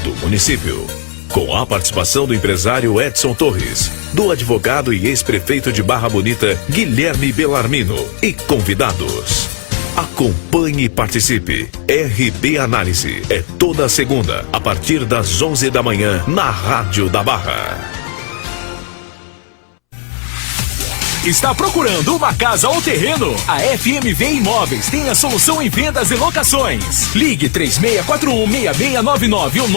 todo o município. Com a participação do empresário Edson Torres, do advogado e ex-prefeito de Barra Bonita, Guilherme Bellarmino, e convidados. Acompanhe e participe. RB Análise é toda segunda, a partir das 11 da manhã, na Rádio da Barra. Está procurando uma casa ou terreno? A FMV Imóveis tem a solução em vendas e locações. Ligue 3641-6699 ou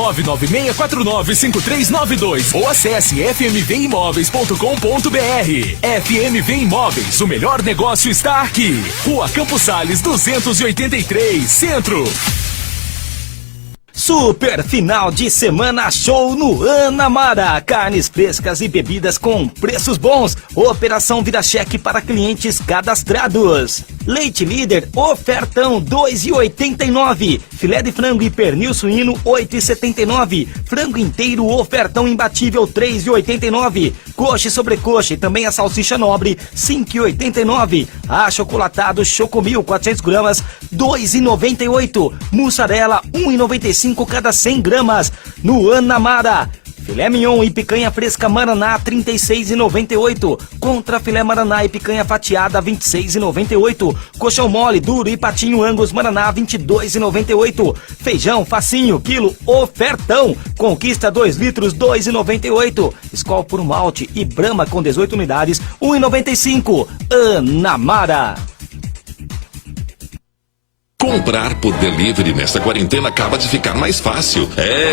99649-5392 ou acesse fmvimóveis.com.br. FMV Imóveis, o melhor negócio está aqui. Rua Campos Sales 283, Centro. Super final de semana show no Anamara. Carnes frescas e bebidas com preços bons. Operação vira-cheque para clientes cadastrados. Leite Líder, ofertão 2,89. Filé de frango e pernil suíno 8,79. Frango inteiro, ofertão imbatível 3,89. Coxa e sobrecoxa e também a salsicha nobre 5,89. Achocolatado Chocomil 400 gramas 2,98. Mussarela 1,95 cada 100 gramas. No Anamara. Filé mignon e picanha fresca Maraná 36,98. Contra filé Maraná e picanha fatiada 26,98. Coxão mole duro e patinho Angus Maraná 22,98. Feijão facinho quilo ofertão. Conquista 2 litros 2,98. Skol por malte e Brahma com 18 unidades 1,95. Anamara. Comprar por delivery nesta quarentena acaba de ficar mais fácil.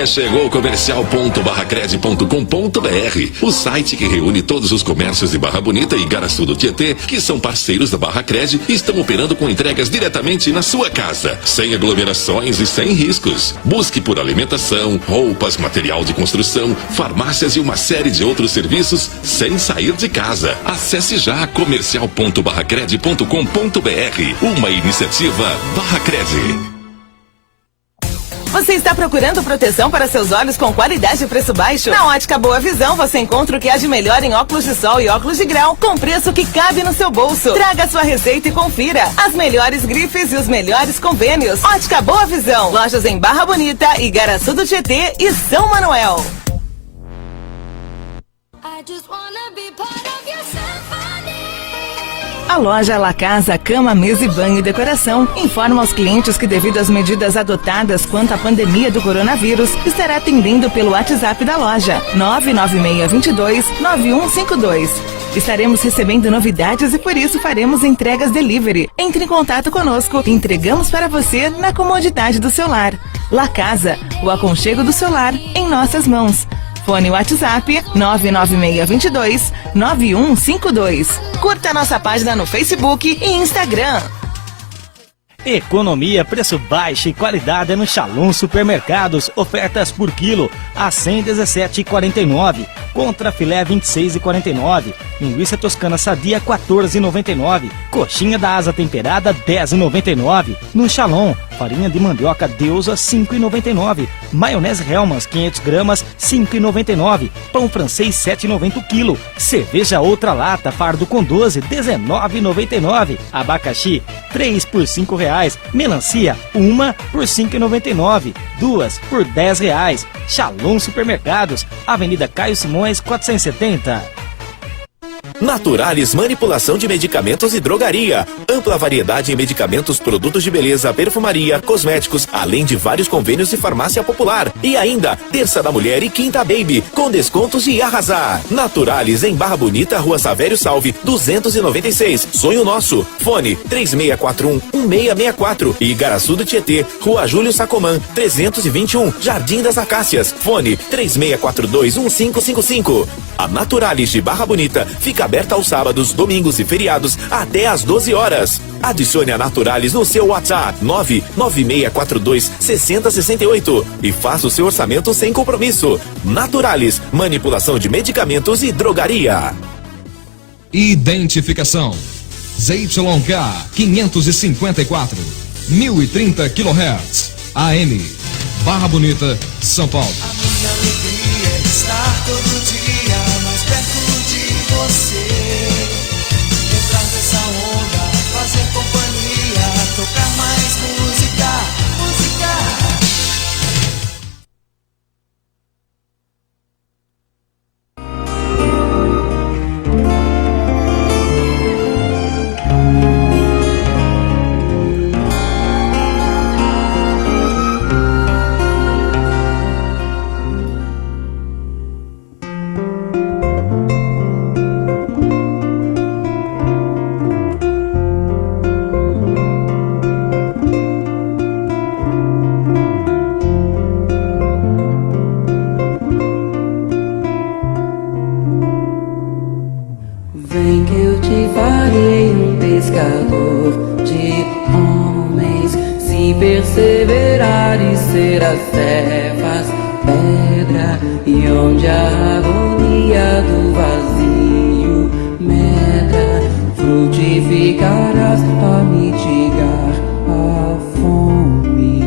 Chegou o comercial.barracred.com.br, o site que reúne todos os comércios de Barra Bonita e Igaraçu do Tietê, que são parceiros da Barracred e estão operando com entregas diretamente na sua casa, sem aglomerações e sem riscos. Busque por alimentação, roupas, material de construção, farmácias e uma série de outros serviços sem sair de casa. Acesse já comercial.barracred.com.br, uma iniciativa Barracred. Você está procurando proteção para seus olhos com qualidade e preço baixo? Na Ótica Boa Visão você encontra o que há de melhor em óculos de sol e óculos de grau, com preço que cabe no seu bolso. Traga sua receita e confira as melhores grifes e os melhores convênios. Ótica Boa Visão, lojas em Barra Bonita, Igaraçu do Tietê e São Manuel. A loja La Casa Cama, Mesa e Banho e Decoração informa aos clientes que, devido às medidas adotadas quanto à pandemia do coronavírus, estará atendendo pelo WhatsApp da loja 99622-9152. Estaremos recebendo novidades e por isso faremos entregas delivery. Entre em contato conosco e entregamos para você na comodidade do seu lar. La Casa, o aconchego do seu lar em nossas mãos. Fone WhatsApp 99622-9152. Curta nossa página no Facebook e Instagram. Economia, preço baixo e qualidade é no Shalom Supermercados. Ofertas por quilo a 117,49. Contra filé 26,49. Linguiça toscana sadia 14,99. Coxinha da asa temperada 10,99. No Shalom, farinha de mandioca Deusa 5,99. Maionese Hellmann's 500 gramas 5,99. Pão francês 7,90 o quilo. Cerveja outra lata fardo com 12 19,99. Abacaxi 3 por R$5. Melancia, uma por R$5,99, duas por R$10. Shalom Supermercados, Avenida Caio Simões, 470. Naturalis Manipulação de Medicamentos e Drogaria. Ampla variedade em medicamentos, produtos de beleza, perfumaria, cosméticos, além de vários convênios de farmácia popular. E ainda, Terça da Mulher e Quinta Baby, com descontos de arrasar. Naturalis em Barra Bonita, Rua Savério Salve, 296. Sonho Nosso. Fone 3641-1664. E Igaraçu do Tietê, Rua Júlio Sacomã, 321. Jardim das Acácias. Fone 3642-1555. A Naturalis de Barra Bonita fica aberta aos sábados, domingos e feriados até às 12 horas. Adicione a Naturalis no seu WhatsApp 99642-6068 e faça o seu orçamento sem compromisso. Naturalis, manipulação de medicamentos e drogaria. Identificação ZYK 554 1030 kHz AM Barra Bonita, São Paulo. A minha alegria é estar todo dia mais perto de você. Entrar nessa onda, fazer companhia, tocar mais música, música. e onde a agonia do vazio medra, frutificarás a mitigar a fome.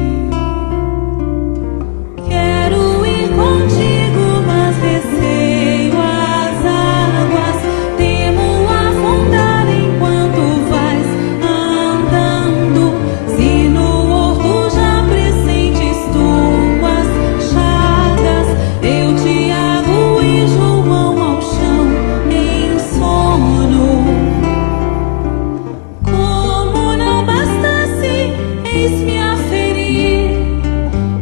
Quero ir contigo, mas receio as águas, temo afundar enquanto vais andando. Se no horto já pressentes tuas chagas, eu Tiago e João ao chão em sono. Como não bastasse, eis-me a ferir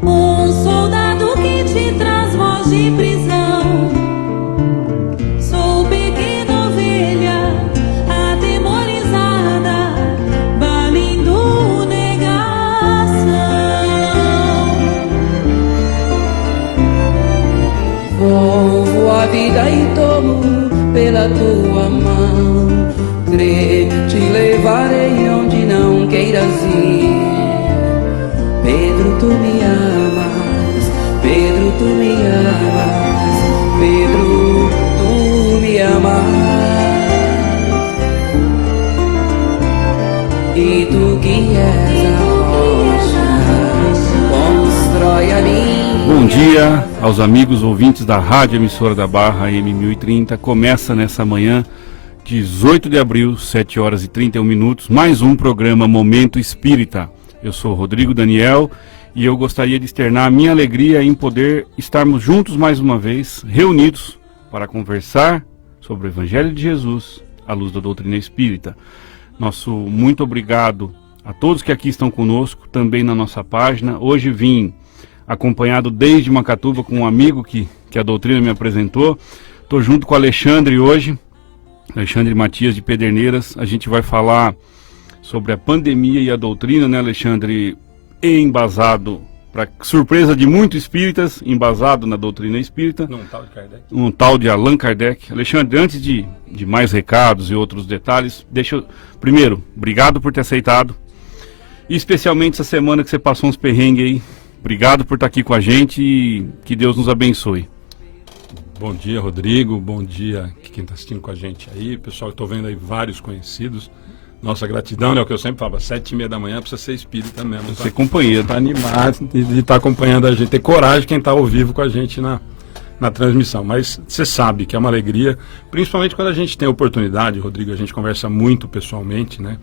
um soldado que te traz voz de prisão. Sou pequena ovelha atemorizada, banindo negação. Volvo a vida e tomo pela tua mão, crê, te levarei onde não queiras ir. Pedro, tu me amas, Pedro, tu me amas, Pedro, tu me amas. E tu que és a rocha, constrói a minha. Bom dia aos amigos ouvintes da Rádio Emissora da Barra, M1030. Começa nessa manhã, 18 de abril, 7 horas e 31 minutos, mais um programa Momento Espírita. Eu sou Rodrigo Daniel e eu gostaria de externar a minha alegria em poder estarmos juntos mais uma vez, reunidos para conversar sobre o Evangelho de Jesus, à luz da doutrina espírita. Nosso muito obrigado a todos que aqui estão conosco, também na nossa página. Hoje vim acompanhado desde Macatuba com um amigo que a doutrina me apresentou. Estou junto com o Alexandre hoje, Alexandre Matias de Pederneiras. A gente vai falar sobre a pandemia e a doutrina, né, Alexandre? Embasado, para surpresa de muitos espíritas, embasado na doutrina espírita. Num tal de Kardec. Um tal de Allan Kardec. Alexandre, antes de mais recados e outros detalhes, deixa eu... Primeiro, obrigado por ter aceitado. E especialmente essa semana que você passou uns perrengues aí. Obrigado por estar aqui com a gente e que Deus nos abençoe. Bom dia, Rodrigo. Bom dia quem está assistindo com a gente aí. Pessoal, eu estou vendo aí vários conhecidos. Nossa gratidão, né? O que eu sempre falo, 7h30 da manhã precisa ser espírita mesmo. Precisa ser companheiro. Tá animado de estar acompanhando a gente. Ter coragem quem está ao vivo com a gente na transmissão. Mas você sabe que é uma alegria, principalmente quando a gente tem a oportunidade, Rodrigo, a gente conversa muito pessoalmente, né?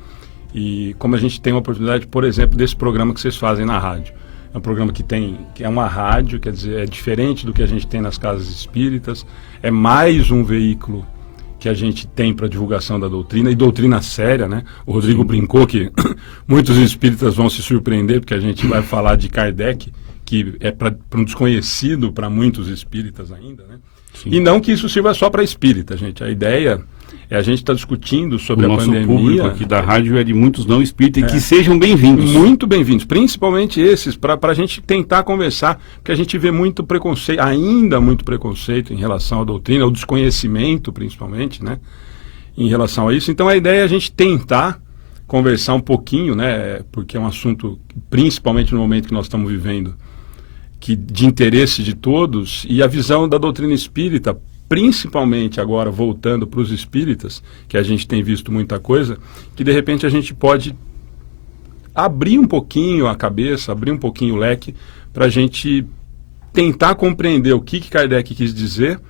E como a gente tem a oportunidade, por exemplo, desse programa que vocês fazem na rádio. É um programa que é uma rádio, quer dizer, é diferente do que a gente tem nas casas espíritas, é mais um veículo que a gente tem para divulgação da doutrina, e doutrina séria, né? O Rodrigo brincou que muitos espíritas vão se surpreender, porque a gente vai falar de Kardec, que é para um desconhecido para muitos espíritas ainda, né? Sim. E não que isso sirva só para espírita, gente. A ideia é a gente estar discutindo sobre a pandemia. O nosso público aqui da rádio é de muitos não espíritas e que sejam bem-vindos. Muito bem-vindos, principalmente esses, para a gente tentar conversar, porque a gente vê muito preconceito, ainda muito preconceito em relação à doutrina, ao desconhecimento principalmente, né, em relação a isso. Então a ideia é a gente tentar conversar um pouquinho, né, porque é um assunto, principalmente no momento que nós estamos vivendo, que de interesse de todos, e a visão da doutrina espírita, principalmente agora voltando para os espíritas, que a gente tem visto muita coisa, que de repente a gente pode abrir um pouquinho a cabeça, abrir um pouquinho o leque, para a gente tentar compreender o que Kardec quis dizer,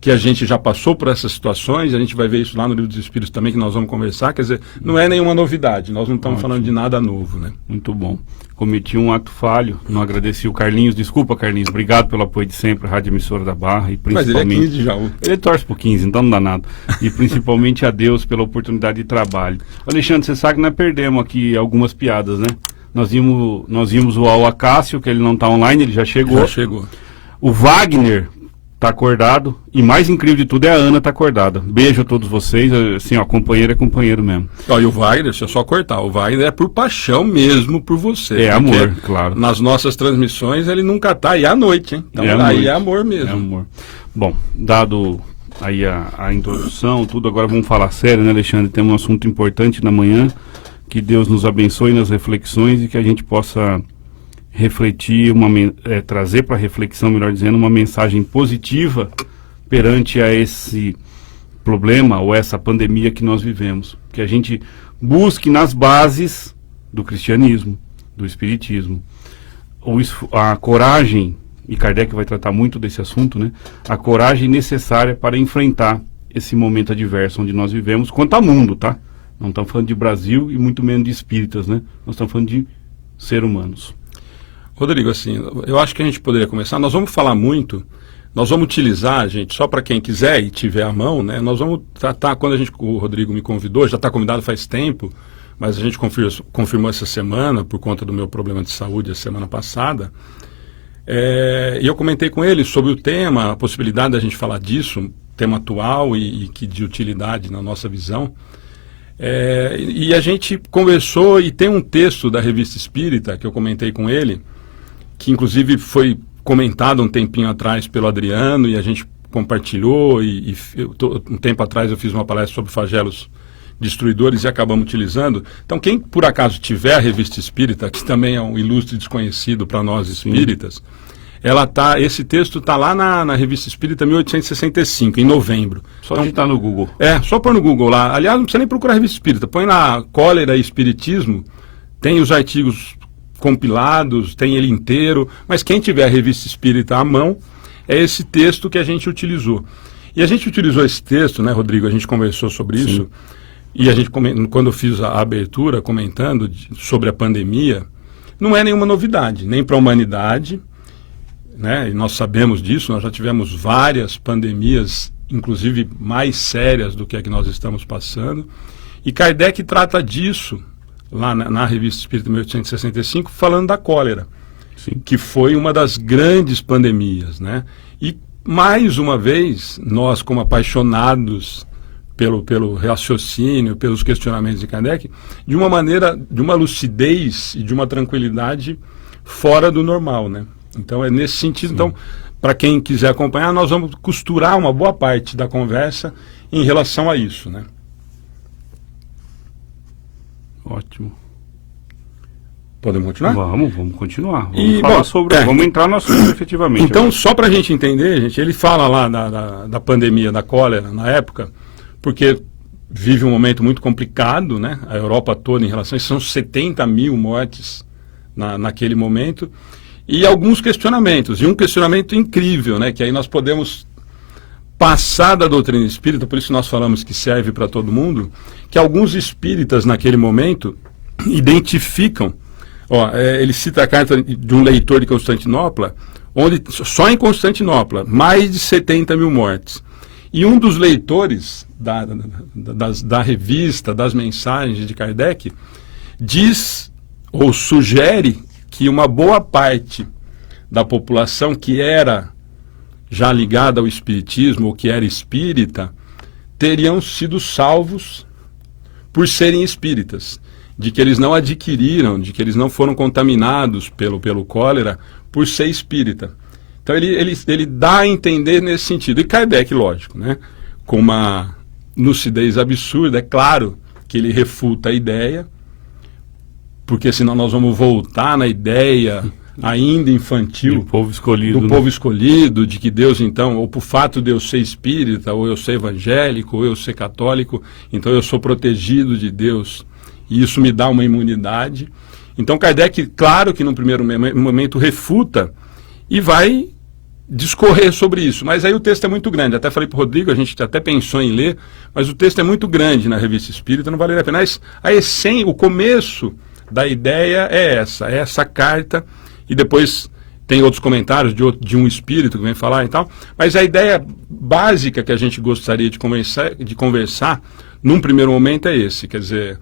que a gente já passou por essas situações, a gente vai ver isso lá no Livro dos Espíritos também, que nós vamos conversar, quer dizer, não é nenhuma novidade, nós não estamos falando de nada novo, né? Muito bom. Cometi um ato falho, não agradeci o Carlinhos, desculpa, Carlinhos, obrigado pelo apoio de sempre, Rádio Emissora da Barra, e principalmente... Mas ele é 15 já. Ele torce por 15, então não dá nada. E principalmente a Deus pela oportunidade de trabalho. Alexandre, você sabe que nós perdemos aqui algumas piadas, né? Nós vimos o Acácio, que ele não está online, ele já chegou. Já chegou. O Wagner tá acordado, e mais incrível de tudo é a Ana tá acordada. Beijo a todos vocês, assim, ó, companheiro é companheiro mesmo. Ó, e o Wagner, deixa eu só cortar, o Wagner é por paixão mesmo por você. É amor, claro. Nas nossas transmissões ele nunca tá, e à noite, hein? Então aí é amor mesmo. É amor. Bom, dado aí a introdução, tudo, agora vamos falar sério, né, Alexandre? Temos um assunto importante na manhã, que Deus nos abençoe nas reflexões e que a gente possa refletir, trazer para reflexão, melhor dizendo, uma mensagem positiva perante a esse problema ou essa pandemia que nós vivemos. Que a gente busque nas bases do cristianismo, do espiritismo, a coragem, e Kardec vai tratar muito desse assunto, né? A coragem necessária para enfrentar esse momento adverso onde nós vivemos, quanto ao mundo, tá? Não estamos falando de Brasil e muito menos de espíritas, né? Nós estamos falando de seres humanos. Rodrigo, assim, eu acho que a gente poderia começar, nós vamos falar muito, nós vamos utilizar, gente, só para quem quiser e tiver à mão, né? Nós vamos tratar, quando o Rodrigo me convidou, já está convidado faz tempo, mas a gente confirmou essa semana, por conta do meu problema de saúde a semana passada, e eu comentei com ele sobre o tema, a possibilidade da gente falar disso, tema atual e que de utilidade na nossa visão. E a gente conversou, e tem um texto da Revista Espírita que eu comentei com ele, que inclusive foi comentado um tempinho atrás pelo Adriano, e a gente compartilhou, um tempo atrás eu fiz uma palestra sobre flagelos destruidores e acabamos utilizando. Então, quem por acaso tiver a Revista Espírita, que também é um ilustre desconhecido para nós espíritas, esse texto está lá na Revista Espírita 1865, em novembro. Só digitar no Google. Só pôr no Google lá. Aliás, não precisa nem procurar a Revista Espírita. Põe na Cólera e Espiritismo, tem os artigos compilados, tem ele inteiro, mas quem tiver a Revista Espírita à mão, é esse texto que a gente utilizou. E a gente utilizou esse texto, né, Rodrigo? A gente conversou sobre isso, e a gente, quando eu fiz a abertura comentando sobre a pandemia, não é nenhuma novidade, nem para a humanidade, né? E nós sabemos disso, nós já tivemos várias pandemias, inclusive mais sérias do que a que nós estamos passando, e Kardec trata disso lá na Revista Espírita 1865, falando da cólera, que foi uma das grandes pandemias, né? E, mais uma vez, nós, como apaixonados pelo raciocínio, pelos questionamentos de Kardec, de uma maneira, de uma lucidez e de uma tranquilidade fora do normal, né? Então, é nesse sentido. Então, para quem quiser acompanhar, nós vamos costurar uma boa parte da conversa em relação a isso, né? Ótimo. Podemos continuar? Vamos continuar. Vamos entrar no assunto efetivamente. Então, só para a gente entender, gente, ele fala lá da pandemia da cólera na época, porque vive um momento muito complicado, né? A Europa toda em relação a isso, são 70 mil mortes naquele momento, e alguns questionamentos, e um questionamento incrível, né? Que aí nós podemos passar da doutrina espírita, por isso nós falamos que serve para todo mundo, que alguns espíritas naquele momento identificam, ele cita a carta de um leitor de Constantinopla, onde só em Constantinopla, mais de 70 mil mortes. E um dos leitores da revista, das mensagens de Kardec, diz ou sugere que uma boa parte da população que era já ligada ao espiritismo ou que era espírita, teriam sido salvos por serem espíritas, de que eles não adquiriram, de que eles não foram contaminados pelo cólera por ser espírita. Então ele dá a entender nesse sentido. E Kardec, lógico, né, com uma lucidez absurda, é claro que ele refuta a ideia, porque senão nós vamos voltar na ideia ainda infantil do povo escolhido, do povo escolhido, de que Deus então, ou por fato de eu ser espírita, ou eu ser evangélico, ou eu ser católico, então eu sou protegido de Deus, e isso me dá uma imunidade. Então Kardec, claro que num primeiro momento refuta e vai discorrer sobre isso, mas aí o texto é muito grande. Até falei para o Rodrigo, a gente até pensou em ler, mas o texto é muito grande na Revista Espírita, não valeria a pena. Mas a essência, o começo da ideia é essa carta, e depois tem outros comentários de um espírito que vem falar e tal, mas a ideia básica que a gente gostaria de conversar num primeiro momento é esse, quer dizer,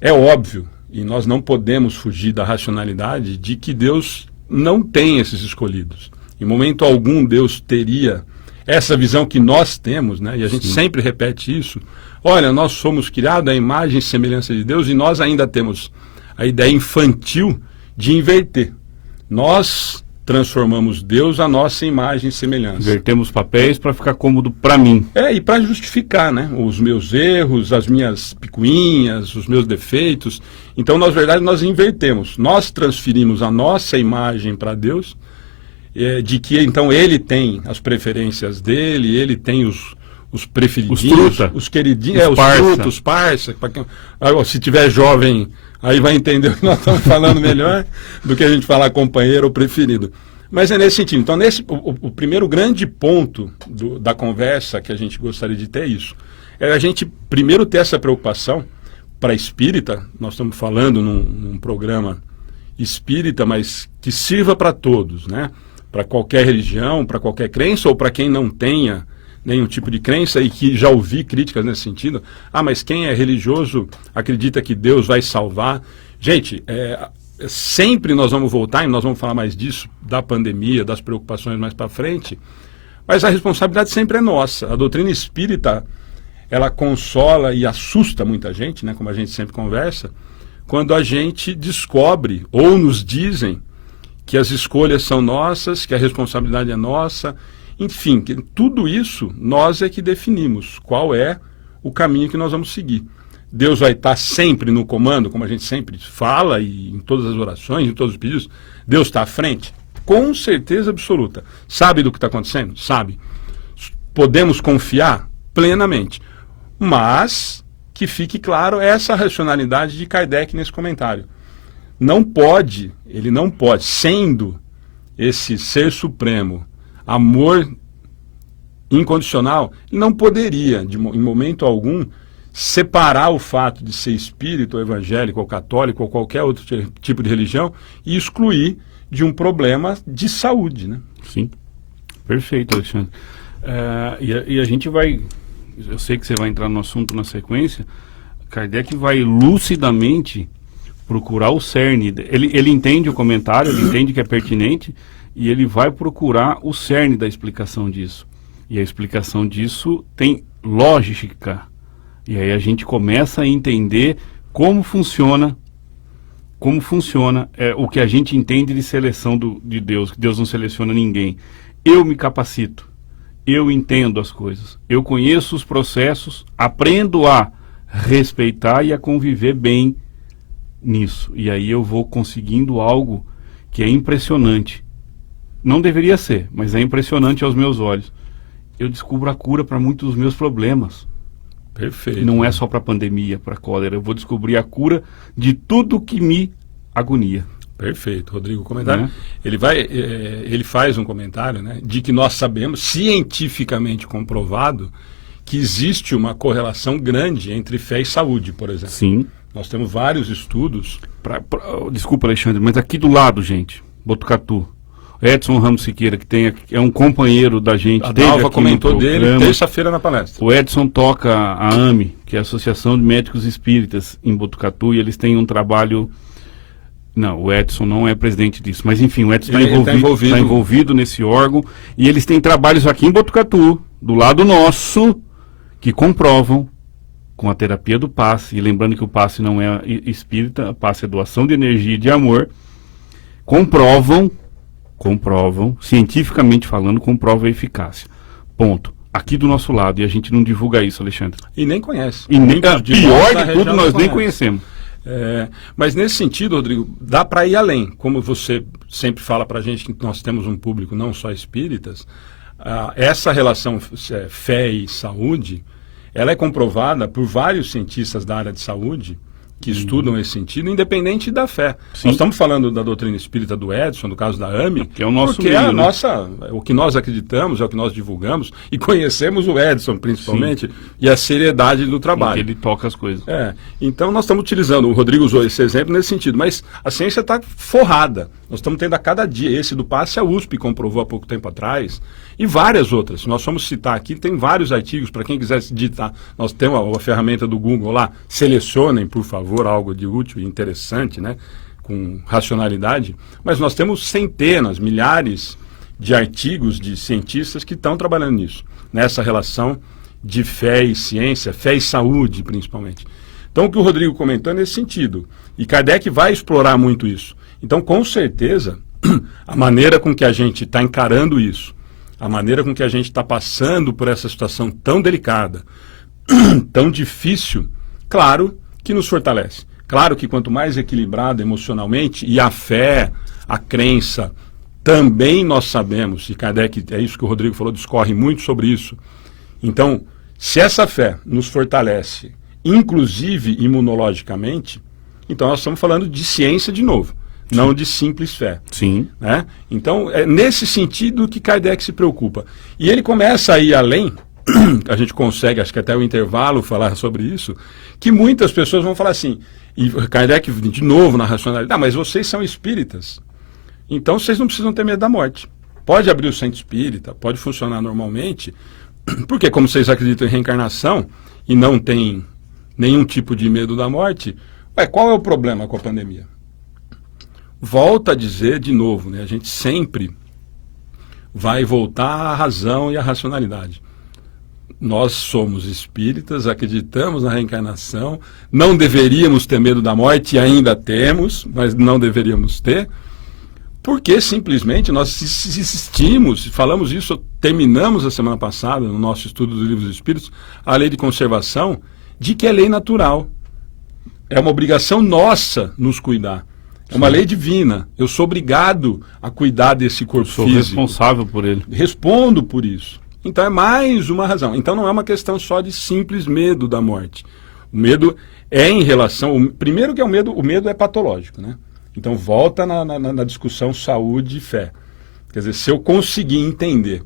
é óbvio, e nós não podemos fugir da racionalidade de que Deus não tem esses escolhidos. Em momento algum Deus teria essa visão que nós temos, né? E a gente sempre repete isso. Olha, nós somos criados à imagem e semelhança de Deus, e nós ainda temos a ideia infantil de inverter. Nós transformamos Deus à nossa imagem e semelhança. Invertemos papéis para ficar cômodo para mim. E para justificar, né? Os meus erros, as minhas picuinhas, os meus defeitos. Então, na verdade, nós invertemos. Nós transferimos a nossa imagem para Deus, de que, então, Ele tem as preferências dele, Ele tem os preferidinhos, os queridinhos, os truta, os parça. Se tiver jovem, aí vai entender o que nós estamos falando melhor do que a gente falar companheiro ou preferido. Mas é nesse sentido. Então, o primeiro grande ponto da conversa que a gente gostaria de ter é isso. É a gente primeiro ter essa preocupação para espírita. Nós estamos falando num programa espírita, mas que sirva para todos, né? Para qualquer religião, para qualquer crença, ou para quem não tenha nenhum tipo de crença, e que já ouvi críticas nesse sentido. Mas quem é religioso acredita que Deus vai salvar. Gente, sempre nós vamos voltar, e nós vamos falar mais disso, da pandemia, das preocupações mais para frente, mas a responsabilidade sempre é nossa. A doutrina espírita, ela consola e assusta muita gente, né, como a gente sempre conversa, quando a gente descobre, ou nos dizem, que as escolhas são nossas, que a responsabilidade é nossa. Enfim, que tudo isso nós é que definimos qual é o caminho que nós vamos seguir. Deus vai estar sempre no comando, como a gente sempre fala, e em todas as orações, em todos os pedidos. Deus está à frente? Com certeza absoluta. Sabe do que está acontecendo? Sabe. Podemos confiar plenamente. Mas que fique claro essa racionalidade de Kardec nesse comentário. Ele não pode, sendo esse ser supremo, amor incondicional, não poderia, em momento algum, separar o fato de ser espírita, ou evangélico, ou católico, ou qualquer outro tipo de religião, e excluir de um problema de saúde, né? Sim, perfeito, Alexandre. E a gente vai, eu sei que você vai entrar no assunto na sequência. Kardec vai lucidamente procurar o cerne. Ele entende o comentário, ele entende que é pertinente, e ele vai procurar o cerne da explicação disso. E a explicação disso tem lógica. E aí a gente começa a entender como funciona o que a gente entende de seleção de Deus, que Deus não seleciona ninguém. Eu me capacito, eu entendo as coisas, eu conheço os processos, aprendo a respeitar e a conviver bem nisso. E aí eu vou conseguindo algo que é impressionante. Não deveria ser, mas é impressionante aos meus olhos. Eu descubro a cura para muitos dos meus problemas. Perfeito. Não é só para pandemia, para cólera. Eu vou descobrir a cura de tudo que me agonia. Perfeito, Rodrigo. Comentário. Ele faz um comentário, né, de que nós sabemos, cientificamente comprovado, que existe uma correlação grande entre fé e saúde, por exemplo. Sim. Nós temos vários estudos. Desculpa, Alexandre, mas aqui do lado, gente, Botucatu, Edson Ramos Siqueira, que é um companheiro da gente. A Dalva comentou dele terça-feira na palestra. O Edson toca a AME, que é a Associação de Médicos Espíritas em Botucatu, e eles têm um trabalho... Não, o Edson não é presidente disso, mas enfim, o Edson está envolvido nesse órgão, e eles têm trabalhos aqui em Botucatu, do lado nosso, que comprovam com a terapia do passe, e lembrando que o passe não é espírita, o passe é doação de energia e de amor, comprovam, cientificamente falando, comprovam a eficácia. Ponto. Aqui do nosso lado, e a gente não divulga isso, Alexandre. E nem conhece. E nem, pior de tudo, nós nem conhecemos. Mas nesse sentido, Rodrigo, dá para ir além. Como você sempre fala para a gente que nós temos um público não só espíritas, essa relação fé e saúde, ela é comprovada por vários cientistas da área de saúde que estudam esse sentido, independente da fé. Sim. Nós estamos falando da doutrina espírita do Edson, no caso da AME, que é o nosso porque meio, o que nós acreditamos, é o que nós divulgamos, e conhecemos o Edson, principalmente, sim, e a seriedade do trabalho. Ele toca as coisas. Então nós estamos utilizando, o Rodrigo usou esse exemplo nesse sentido, mas a ciência está forrada. Nós estamos tendo a cada dia, esse do passe, a USP comprovou há pouco tempo atrás, e várias outras. Se nós formos citar aqui, tem vários artigos, para quem quiser digitar, nós temos a ferramenta do Google lá, selecionem, por favor, algo de útil e interessante, né, com racionalidade, mas nós temos centenas, milhares de artigos de cientistas que estão trabalhando nisso, nessa relação de fé e ciência, fé e saúde, principalmente. Então, o que o Rodrigo comentou é nesse sentido, e Kardec vai explorar muito isso. Então, com certeza, a maneira com que a gente está encarando isso, a maneira com que a gente está passando por essa situação tão delicada, tão difícil, claro que nos fortalece. Claro que quanto mais equilibrado emocionalmente, e a fé, a crença, também nós sabemos, e Kardec, é isso que o Rodrigo falou, discorre muito sobre isso. Então, se essa fé nos fortalece, inclusive imunologicamente, então nós estamos falando de ciência de novo. Sim. Não de simples fé. Sim. Né? Então, é nesse sentido que Kardec se preocupa. E ele começa a ir além, a gente consegue, acho que até o intervalo, falar sobre isso, que muitas pessoas vão falar assim, e Kardec, de novo, na racionalidade, mas vocês são espíritas, então vocês não precisam ter medo da morte. Pode abrir o centro espírita, pode funcionar normalmente, porque como vocês acreditam em reencarnação e não tem nenhum tipo de medo da morte, qual é o problema com a pandemia? Volta a dizer de novo, né? A gente sempre vai voltar à razão e à racionalidade. Nós somos espíritas, acreditamos na reencarnação, não deveríamos ter medo da morte, e ainda temos, mas não deveríamos ter, porque simplesmente nós insistimos, falamos isso, terminamos a semana passada, no nosso estudo dos livros dos espíritos, a lei de conservação, de que é lei natural. É uma obrigação nossa nos cuidar. É uma lei divina. Eu sou obrigado a cuidar desse corpo físico. Sou responsável por ele. Respondo por isso. Então é mais uma razão. Então não é uma questão só de simples medo da morte. O medo é em relação... Primeiro que é o medo é patológico, né? Então volta na discussão saúde e fé. Quer dizer, se eu conseguir entender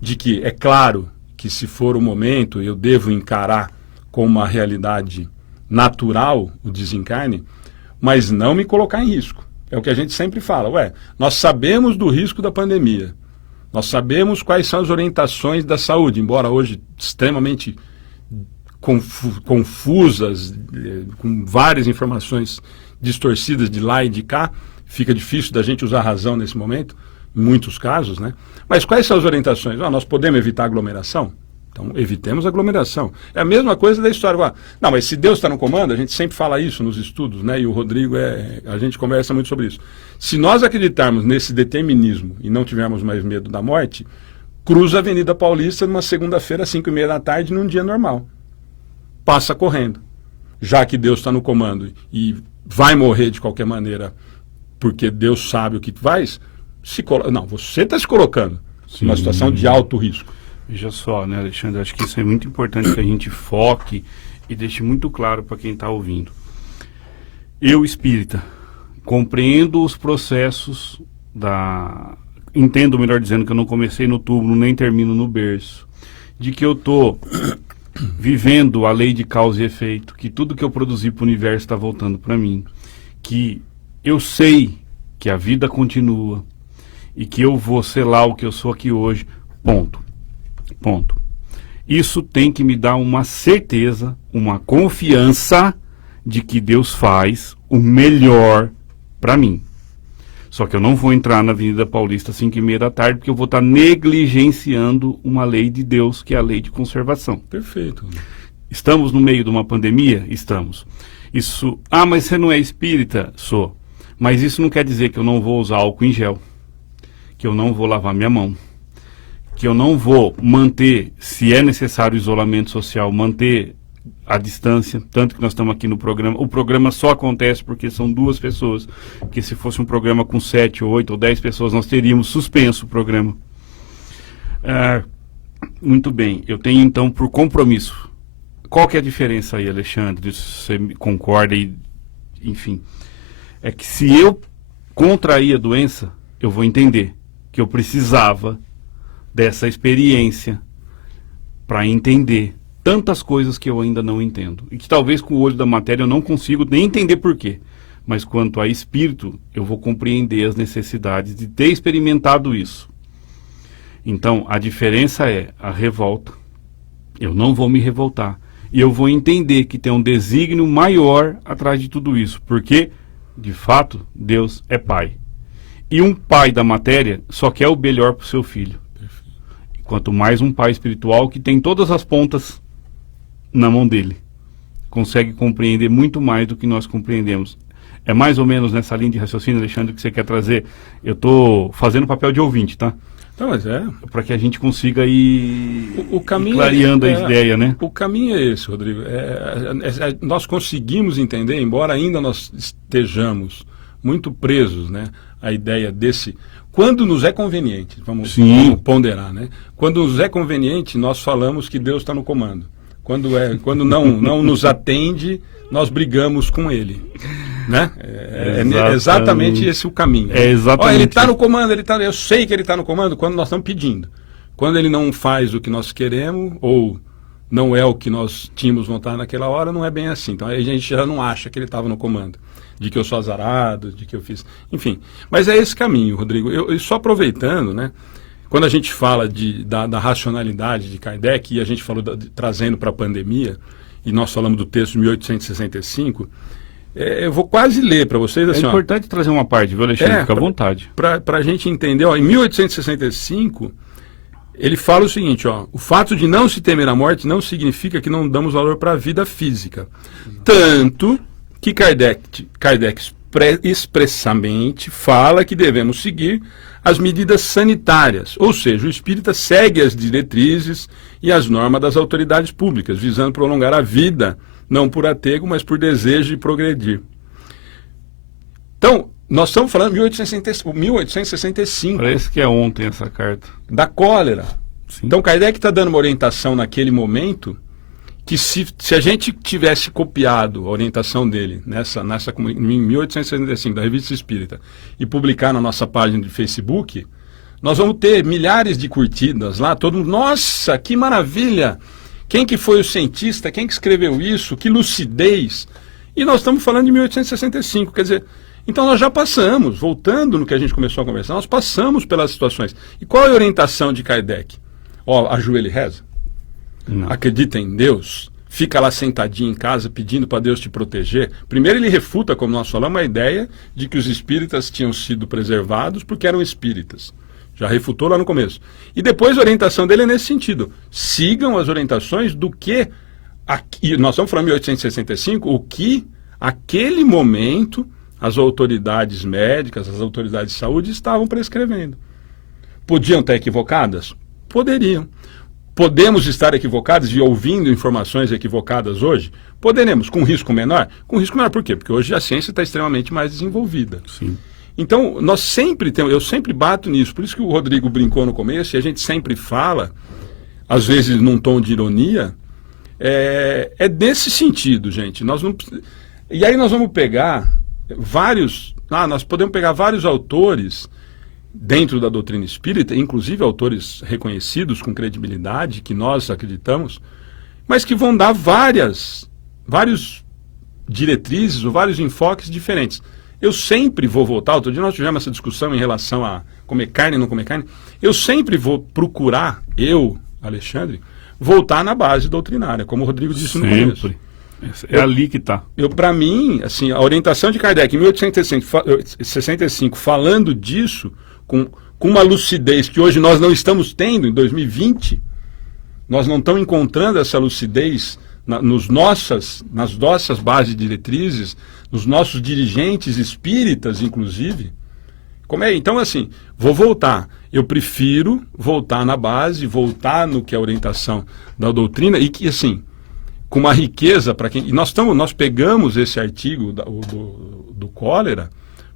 de que é claro que se for o momento eu devo encarar como uma realidade natural o desencarne, mas não me colocar em risco. É o que a gente sempre fala. Nós sabemos do risco da pandemia. Nós sabemos quais são as orientações da saúde, embora hoje extremamente confusas, com várias informações distorcidas de lá e de cá. Fica difícil da gente usar razão nesse momento, em muitos casos, né? Mas quais são as orientações? Nós podemos evitar aglomeração? Então, evitemos aglomeração. É a mesma coisa da história. Não, mas se Deus está no comando, a gente sempre fala isso nos estudos, né? E o Rodrigo, a gente conversa muito sobre isso. Se nós acreditarmos nesse determinismo e não tivermos mais medo da morte, cruza a Avenida Paulista numa segunda-feira, às 5h30 da tarde, num dia normal. Passa correndo. Já que Deus está no comando e vai morrer de qualquer maneira, porque Deus sabe o que faz, não, você está se colocando numa situação de alto risco. Veja só, né, Alexandre, acho que isso é muito importante que a gente foque e deixe muito claro para quem está ouvindo. Eu, espírita, compreendo os processos entendo, melhor dizendo, que eu não comecei no túmulo, nem termino no berço, de que eu estou vivendo a lei de causa e efeito, que tudo que eu produzi para o universo está voltando para mim, que eu sei que a vida continua e que eu vou ser lá o que eu sou aqui hoje, ponto. Isso tem que me dar uma certeza, uma confiança de que Deus faz o melhor para mim. Só que eu não vou entrar na Avenida Paulista às 5h30 da tarde, porque eu vou estar negligenciando uma lei de Deus, que é a lei de conservação. Perfeito. Estamos no meio de uma pandemia? Estamos. Isso. Mas você não é espírita? Sou. Mas isso não quer dizer que eu não vou usar álcool em gel, que eu não vou lavar minha mão, que eu não vou manter, se é necessário isolamento social, manter a distância, tanto que nós estamos aqui no programa. O programa só acontece porque são 2 pessoas, porque se fosse um programa com 7, 8 ou 10 pessoas, nós teríamos suspenso o programa. Muito bem, eu tenho então por compromisso. Qual que é a diferença aí, Alexandre? Você concorda e, enfim, é que se eu contrair a doença, eu vou entender que eu precisava dessa experiência para entender tantas coisas que eu ainda não entendo. E que talvez com o olho da matéria eu não consigo nem entender por quê. Mas quanto a espírito, eu vou compreender as necessidades de ter experimentado isso. Então, a diferença é a revolta. Eu não vou me revoltar. E eu vou entender que tem um desígnio maior atrás de tudo isso. Porque, de fato, Deus é Pai. E um pai da matéria só quer o melhor para o seu filho. Quanto mais um pai espiritual que tem todas as pontas na mão dele. Consegue compreender muito mais do que nós compreendemos. É mais ou menos nessa linha de raciocínio, Alexandre, que você quer trazer. Eu estou fazendo o papel de ouvinte, tá? Não, mas para que a gente consiga ir, o caminho clareando a ideia, né? O caminho é esse, Rodrigo. Nós conseguimos entender, embora ainda nós estejamos muito presos, né, à ideia desse... Quando nos é conveniente, vamos ponderar, né? Quando nos é conveniente, nós falamos que Deus está no comando. Quando não nos atende, nós brigamos com Ele. Né? É exatamente esse o caminho. É exatamente. Ele está no comando, eu sei que ele está no comando quando nós estamos pedindo. Quando ele não faz o que nós queremos, ou não é o que nós tínhamos vontade naquela hora, não é bem assim. Então aí a gente já não acha que ele estava no comando. De que eu sou azarado, de que eu fiz... Enfim, mas é esse caminho, Rodrigo. Eu só aproveitando, né? Quando a gente fala da racionalidade de Kardec, e a gente falou trazendo para a pandemia, e nós falamos do texto de 1865... eu vou quase ler para vocês assim. É importante trazer uma parte, viu, Alexandre? Fica à vontade. Para a gente entender, em 1865, ele fala o seguinte, o fato de não se temer a morte não significa que não damos valor para a vida física. Tanto que Kardec expressamente fala que devemos seguir as medidas sanitárias, ou seja, o espírita segue as diretrizes e as normas das autoridades públicas, visando prolongar a vida, não por apego, mas por desejo de progredir. Então, nós estamos falando de 1865. Parece que é ontem essa carta. Da cólera. Sim. Então, Kardec está dando uma orientação naquele momento que se a gente tivesse copiado a orientação dele em 1865, da Revista Espírita, e publicar na nossa página de Facebook, nós vamos ter milhares de curtidas lá, todo mundo, nossa, que maravilha! Quem que foi o cientista? Quem que escreveu isso? Que lucidez! E nós estamos falando de 1865, quer dizer, então nós já passamos, voltando no que a gente começou a conversar, nós passamos pelas situações. E qual é a orientação de Kardec? Ajoelha e reza. Não. Acredita em Deus, fica lá sentadinho em casa pedindo para Deus te proteger. Primeiro ele refuta, como nós falamos, a ideia de que os espíritas tinham sido preservados porque eram espíritas. Já refutou lá no começo. E depois a orientação dele é nesse sentido. Sigam as orientações do que... nós estamos falando em 1865, o que, aquele momento, as autoridades médicas, as autoridades de saúde estavam prescrevendo. Podiam estar equivocadas? Poderiam. Podemos estar equivocados e ouvindo informações equivocadas hoje? Poderemos. Com risco menor? Com risco menor por quê? Porque hoje a ciência está extremamente mais desenvolvida. Sim. Então, eu sempre bato nisso. Por isso que o Rodrigo brincou no começo, e a gente sempre fala, às vezes num tom de ironia, é desse sentido, gente. E aí nós vamos pegar nós podemos pegar vários autores dentro da doutrina espírita, inclusive autores reconhecidos com credibilidade, que nós acreditamos, mas que vão dar várias diretrizes ou vários enfoques diferentes. Eu sempre vou voltar, outro dia nós tivemos essa discussão em relação a comer carne e não comer carne, eu sempre vou procurar, Alexandre, voltar na base doutrinária, como o Rodrigo disse no começo. Ali que está. Para mim, assim, a orientação de Kardec em 1865, falando disso, com uma lucidez que hoje nós não estamos tendo, em 2020, nós não estamos encontrando essa lucidez nas nossas bases diretrizes, nos nossos dirigentes espíritas, inclusive. Como é? Então, assim, vou voltar. Eu prefiro voltar na base, voltar no que é a orientação da doutrina, e que, assim, com uma riqueza para quem... E nós pegamos esse artigo do cólera,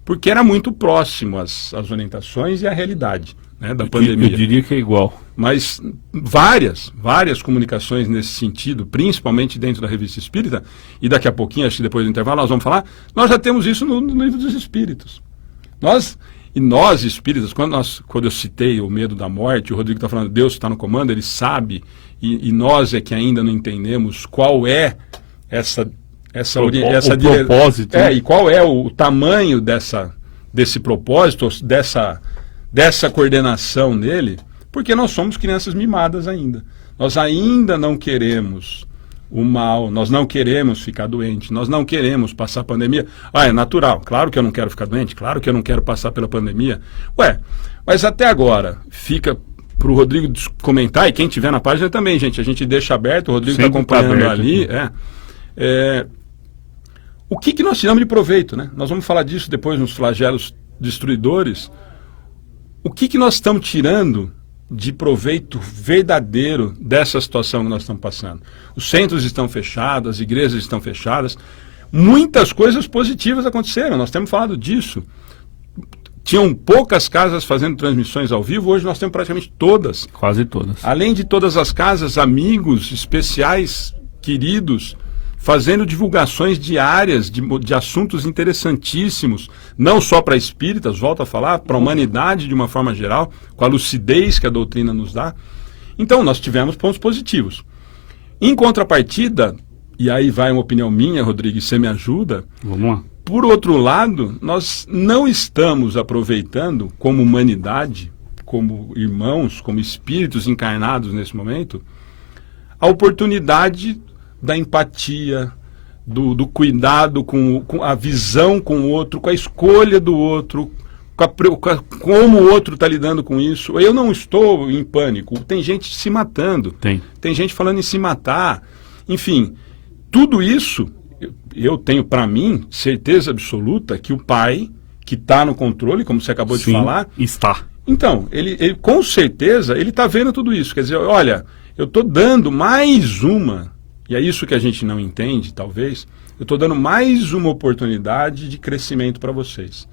porque era muito próximo às orientações e à realidade, né, da pandemia. Eu diria que é igual. Mas várias comunicações nesse sentido, principalmente dentro da Revista Espírita, e daqui a pouquinho, acho que depois do intervalo, nós vamos falar, nós já temos isso no Livro dos Espíritos. Nós espíritas, quando eu citei o medo da morte, o Rodrigo está falando, Deus está no comando, ele sabe, e nós é que ainda não entendemos qual é o propósito. E qual é o tamanho desse propósito, dessa coordenação dele, porque nós somos crianças mimadas ainda. Nós ainda não queremos o mal, nós não queremos ficar doente, nós não queremos passar pandemia. É natural, claro que eu não quero ficar doente, claro que eu não quero passar pela pandemia. Mas até agora, fica para o Rodrigo comentar, e quem tiver na página também, gente, a gente deixa aberto, o Rodrigo está acompanhando ali. O que nós tiramos de proveito, né? Nós vamos falar disso depois nos flagelos destruidores. O que nós estamos tirando de proveito verdadeiro dessa situação que nós estamos passando? Os centros estão fechados, as igrejas estão fechadas. Muitas coisas positivas aconteceram, nós temos falado disso. Tinham poucas casas fazendo transmissões ao vivo, hoje nós temos praticamente todas. Quase todas. Além de todas as casas, amigos especiais, queridos, fazendo divulgações diárias de assuntos interessantíssimos, não só para espíritas, volto a falar, para a humanidade de uma forma geral, com a lucidez que a doutrina nos dá. Então, nós tivemos pontos positivos. Em contrapartida, e aí vai uma opinião minha, Rodrigo, você me ajuda. Vamos lá. Por outro lado, nós não estamos aproveitando, como humanidade, como irmãos, como espíritos encarnados nesse momento, a oportunidade da empatia, do cuidado com a visão com o outro, com a escolha do outro, como o outro está lidando com isso. Eu não estou em pânico, tem gente se matando, tem gente falando em se matar, enfim, tudo isso eu tenho para mim certeza absoluta que o pai, que está no controle, como você acabou de falar, está. Então, ele com certeza, ele está vendo tudo isso. Quer dizer, olha, eu estou dando mais uma, e é isso que a gente não entende, talvez, eu estou dando mais uma oportunidade de crescimento para vocês.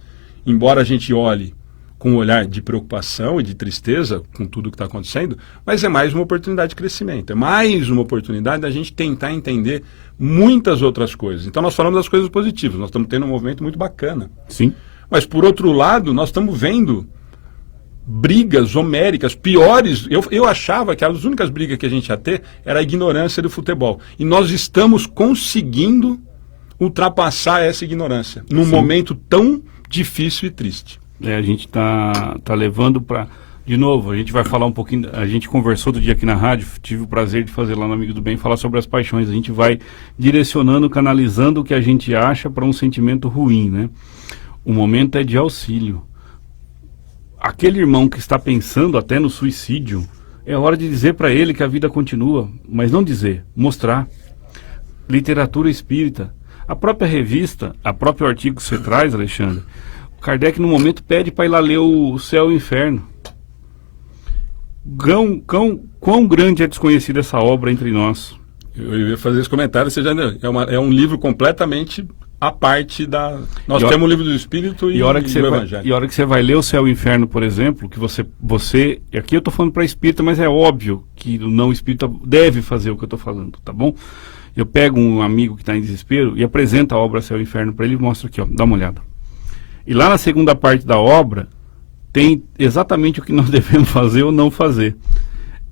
Embora a gente olhe com um olhar de preocupação e de tristeza com tudo que está acontecendo, mas é mais uma oportunidade de crescimento, é mais uma oportunidade da gente tentar entender muitas outras coisas. Então nós falamos das coisas positivas, nós estamos tendo um movimento muito bacana. Sim. Mas por outro lado, nós estamos vendo brigas homéricas, piores. Eu achava que as únicas brigas que a gente ia ter era a ignorância do futebol. E nós estamos conseguindo ultrapassar essa ignorância num momento tão difícil e triste. A gente tá levando para... De novo, a gente vai falar um pouquinho... A gente conversou outro dia aqui na rádio, tive o prazer de fazer lá no Amigo do Bem, falar sobre as paixões. A gente vai direcionando, canalizando o que a gente acha para um sentimento ruim, né? O momento é de auxílio. Aquele irmão que está pensando até no suicídio, é hora de dizer para ele que a vida continua, mas não dizer, mostrar. Literatura espírita. A própria revista, a próprio artigo que você traz, Alexandre, o Kardec no momento pede para ir lá ler o Céu e o Inferno. Quão grande é desconhecida essa obra entre nós? Eu ia fazer esse comentário, é um livro completamente à parte da... Nós temos o livro do Espírito e o Evangelho. E a hora que você vai ler o Céu e o Inferno, por exemplo, que você aqui eu estou falando para espírita, mas é óbvio que o não espírita deve fazer o que eu estou falando, tá bom? Eu pego um amigo que está em desespero e apresento a obra Céu e Inferno para ele e mostro aqui, ó, dá uma olhada. E lá na segunda parte da obra tem exatamente o que nós devemos fazer ou não fazer.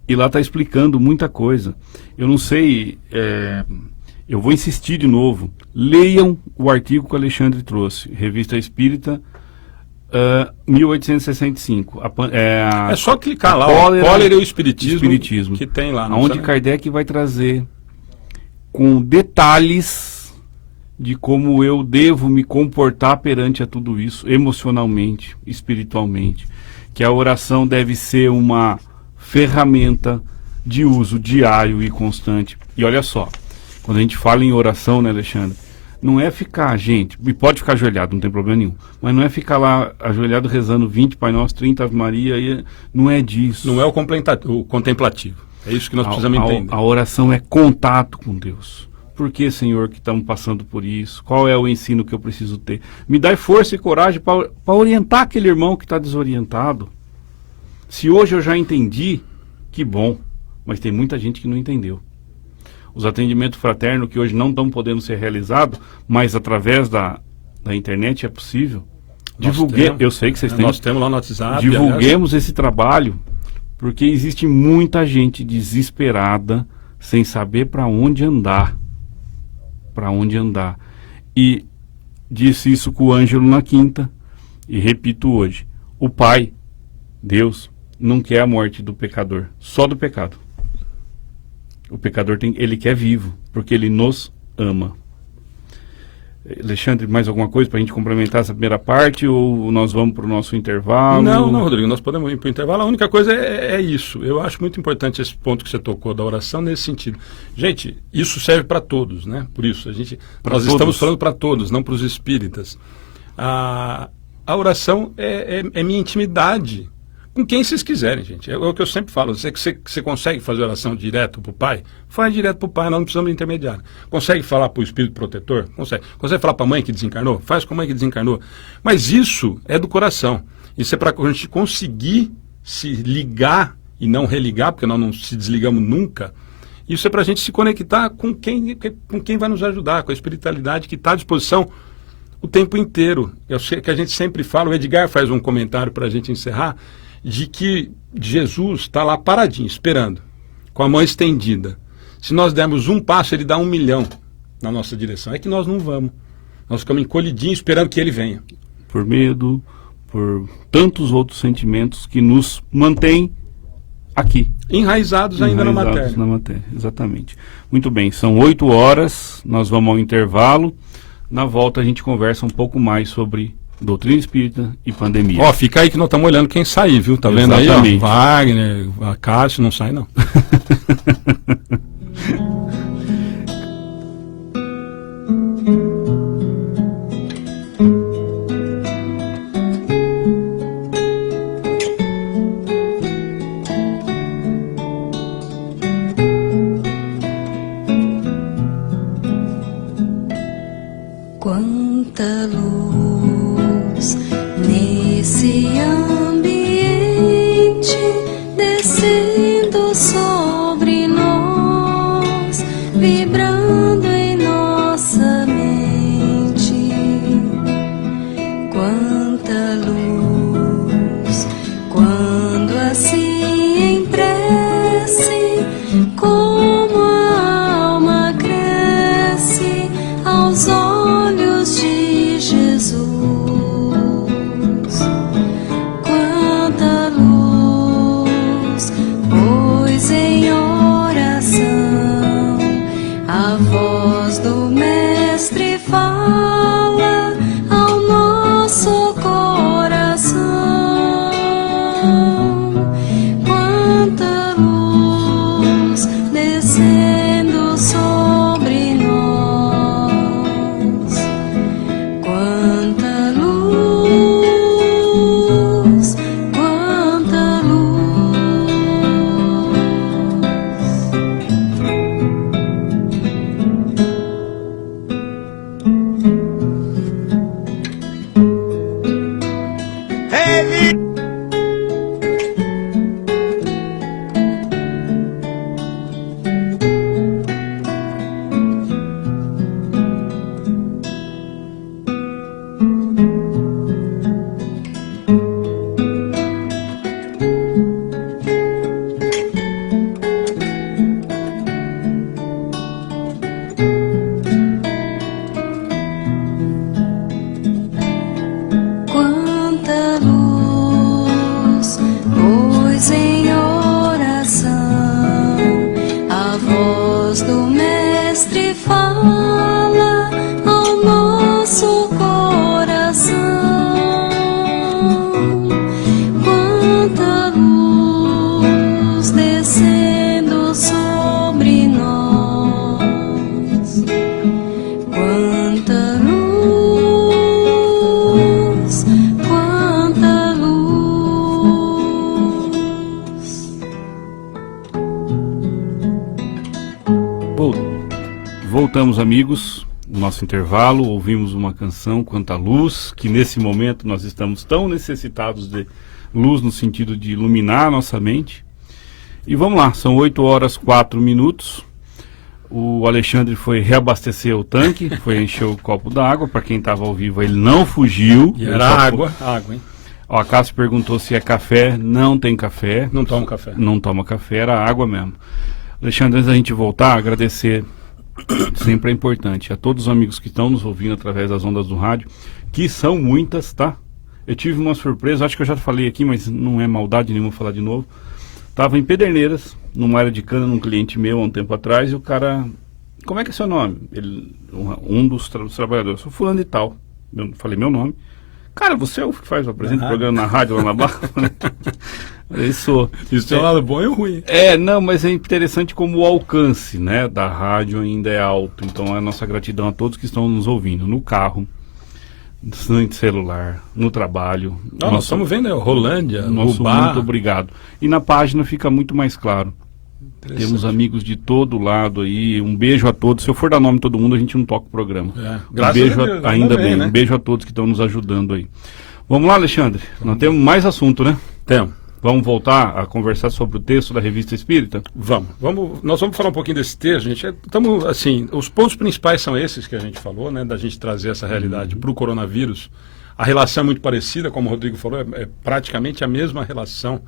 E lá está explicando muita coisa. Eu não sei, eu vou insistir de novo. Leiam o artigo que o Alexandre trouxe, Revista Espírita, 1865. É só clicar lá, Cólera e o Espiritismo, que tem lá. Onde Kardec vai trazer com detalhes de como eu devo me comportar perante a tudo isso, emocionalmente, espiritualmente, que a oração deve ser uma ferramenta de uso diário e constante. E olha só, quando a gente fala em oração, né, Alexandre, não é ficar, gente, e pode ficar ajoelhado, não tem problema nenhum, mas não é ficar lá ajoelhado rezando 20 Pai Nosso, 30 Ave Maria, não é disso. Não é o contemplativo. É isso que nós precisamos entender. A oração é contato com Deus. Por que, Senhor, que estamos passando por isso? Qual é o ensino que eu preciso ter? Me dá força e coragem para orientar aquele irmão que está desorientado. Se hoje eu já entendi, que bom, mas tem muita gente que não entendeu. Os atendimentos fraternos que hoje não estão podendo ser realizados, mas através da internet é possível. Eu sei que vocês têm. Nós temos lá no WhatsApp. Divulguemos esse trabalho, porque existe muita gente desesperada, sem saber para onde andar. E disse isso com o Ângelo na quinta, e repito hoje. O Pai, Deus, não quer a morte do pecador, só do pecado. O pecador ele quer vivo, porque ele nos ama. Alexandre, mais alguma coisa para a gente complementar essa primeira parte ou nós vamos para o nosso intervalo? Não, Rodrigo, nós podemos ir para o intervalo. A única coisa é isso. Eu acho muito importante esse ponto que você tocou da oração nesse sentido. Gente, isso serve para todos, né? Por isso, nós estamos falando para todos, não para os espíritas. A oração é minha intimidade. Com quem vocês quiserem, gente. É o que eu sempre falo. Você consegue fazer oração direto para o Pai? Faz direto para o Pai, nós não precisamos de intermediário. Consegue falar para o Espírito Protetor? Consegue. Consegue falar para a mãe que desencarnou? Faz com a mãe que desencarnou. Mas isso é do coração. Isso é para a gente conseguir se ligar e não religar, porque nós não se desligamos nunca. Isso é para a gente se conectar com quem vai nos ajudar, com a espiritualidade que está à disposição o tempo inteiro. Eu sei que a gente sempre fala, o Edgar faz um comentário para a gente encerrar, de que Jesus está lá paradinho, esperando, com a mão estendida. Se nós dermos um passo, ele dá 1 milhão na nossa direção. É que nós não vamos. Nós ficamos encolhidinhos esperando que ele venha. Por medo, por tantos outros sentimentos que nos mantêm aqui. Enraizados ainda na matéria. Na matéria, exatamente. Muito bem, são 8 horas, nós vamos ao intervalo. Na volta a gente conversa um pouco mais sobre doutrina espírita e pandemia. Ó, fica aí que nós estamos olhando quem sair, viu? Tá vendo aí? Ó, Wagner, a Cássio, não sai não. Quanta luz nesse ambiente descendo sobre nós, vibrando em nossa mente. Quanta luz quando assim em prece, como a alma cresce aos olhos de Jesus. Quanta luz, pois em oração a voz do Mestre fala ao nosso coração. Quanta luz descendo sobre nós. Quanta luz, quanta luz. Quanta luz, pois em oração a voz do Mestre fala ao nosso coração. Quanta luz descendo sobre nós. Quanta luz, quanta luz. Voltamos, amigos, no nosso intervalo, ouvimos uma canção, Quanta Luz, que nesse momento nós estamos tão necessitados de luz no sentido de iluminar a nossa mente. E vamos lá, são 8 horas 4 minutos. O Alexandre foi reabastecer o tanque, foi encher o copo d'água. Para quem estava ao vivo, ele não fugiu. E era água, hein? Ó, a Cássio perguntou se é café. Não tem café. Não toma café. Não toma café, era água mesmo. Alexandre, antes da gente voltar, agradecer, sempre é importante, a todos os amigos que estão nos ouvindo através das ondas do rádio, que são muitas, tá? Eu tive uma surpresa, acho que eu já falei aqui, mas não é maldade nenhuma falar de novo. Estava em Pederneiras, numa área de cana, num cliente meu há um tempo atrás, e o cara como é que é seu nome? Um dos trabalhadores, sou fulano de tal. Eu falei meu nome. Cara, você é o que apresenta o programa na rádio lá na Barra? Isso é um lado bom e ruim. Não, mas é interessante como o alcance, né, da rádio ainda é alto. Então a nossa gratidão a todos que estão nos ouvindo no carro, no celular, no trabalho. Nós estamos vendo Rolândia, nosso muito obrigado. E na página fica muito mais claro. Temos amigos de todo lado aí. Um beijo a todos. Se eu for dar nome a todo mundo, a gente não toca o programa. Graças um beijo a Deus, ainda bem, né? Um beijo a todos que estão nos ajudando aí. Vamos lá, Alexandre. Nós temos mais assunto, né? Temos. Vamos voltar a conversar sobre o texto da Revista Espírita? Vamos. Nós vamos falar um pouquinho desse texto, gente. Estamos, assim, os pontos principais são esses que a gente falou, né? Da gente trazer essa realidade para o coronavírus. A relação é muito parecida, como o Rodrigo falou, é praticamente a mesma relação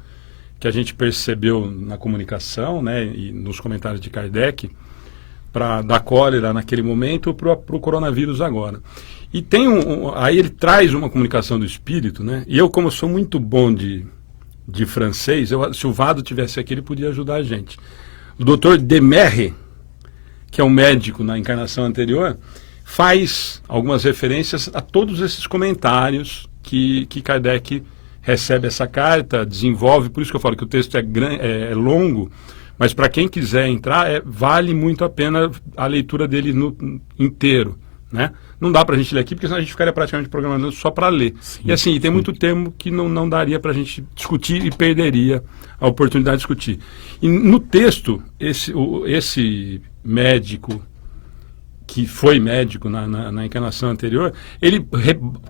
que a gente percebeu na comunicação, né? E nos comentários de Kardec, da cólera naquele momento para o coronavírus agora. E tem aí ele traz uma comunicação do espírito, né? E eu, como sou muito bom de francês, se o Vado tivesse aqui, ele podia ajudar a gente. O Dr. Demerre, que é um médico na encarnação anterior, faz algumas referências a todos esses comentários que Kardec recebe essa carta, desenvolve, por isso que eu falo que o texto é longo, mas para quem quiser entrar, vale muito a pena a leitura dele inteiro, né? Não dá para a gente ler aqui, porque senão a gente ficaria praticamente programando só para ler. Sim, e assim, tem muito termo que não daria para a gente discutir e perderia a oportunidade de discutir. E no texto, esse médico, que foi médico na encarnação anterior, ele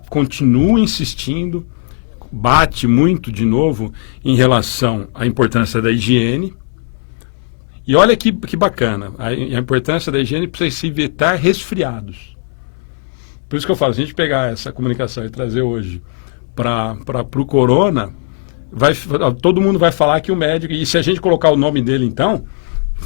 continua insistindo, bate muito de novo em relação à importância da higiene. E olha que bacana, a importância da higiene para se evitar resfriados. Por isso que eu falo, se a gente pegar essa comunicação e trazer hoje para o corona, todo mundo vai falar que o médico, e se a gente colocar o nome dele então,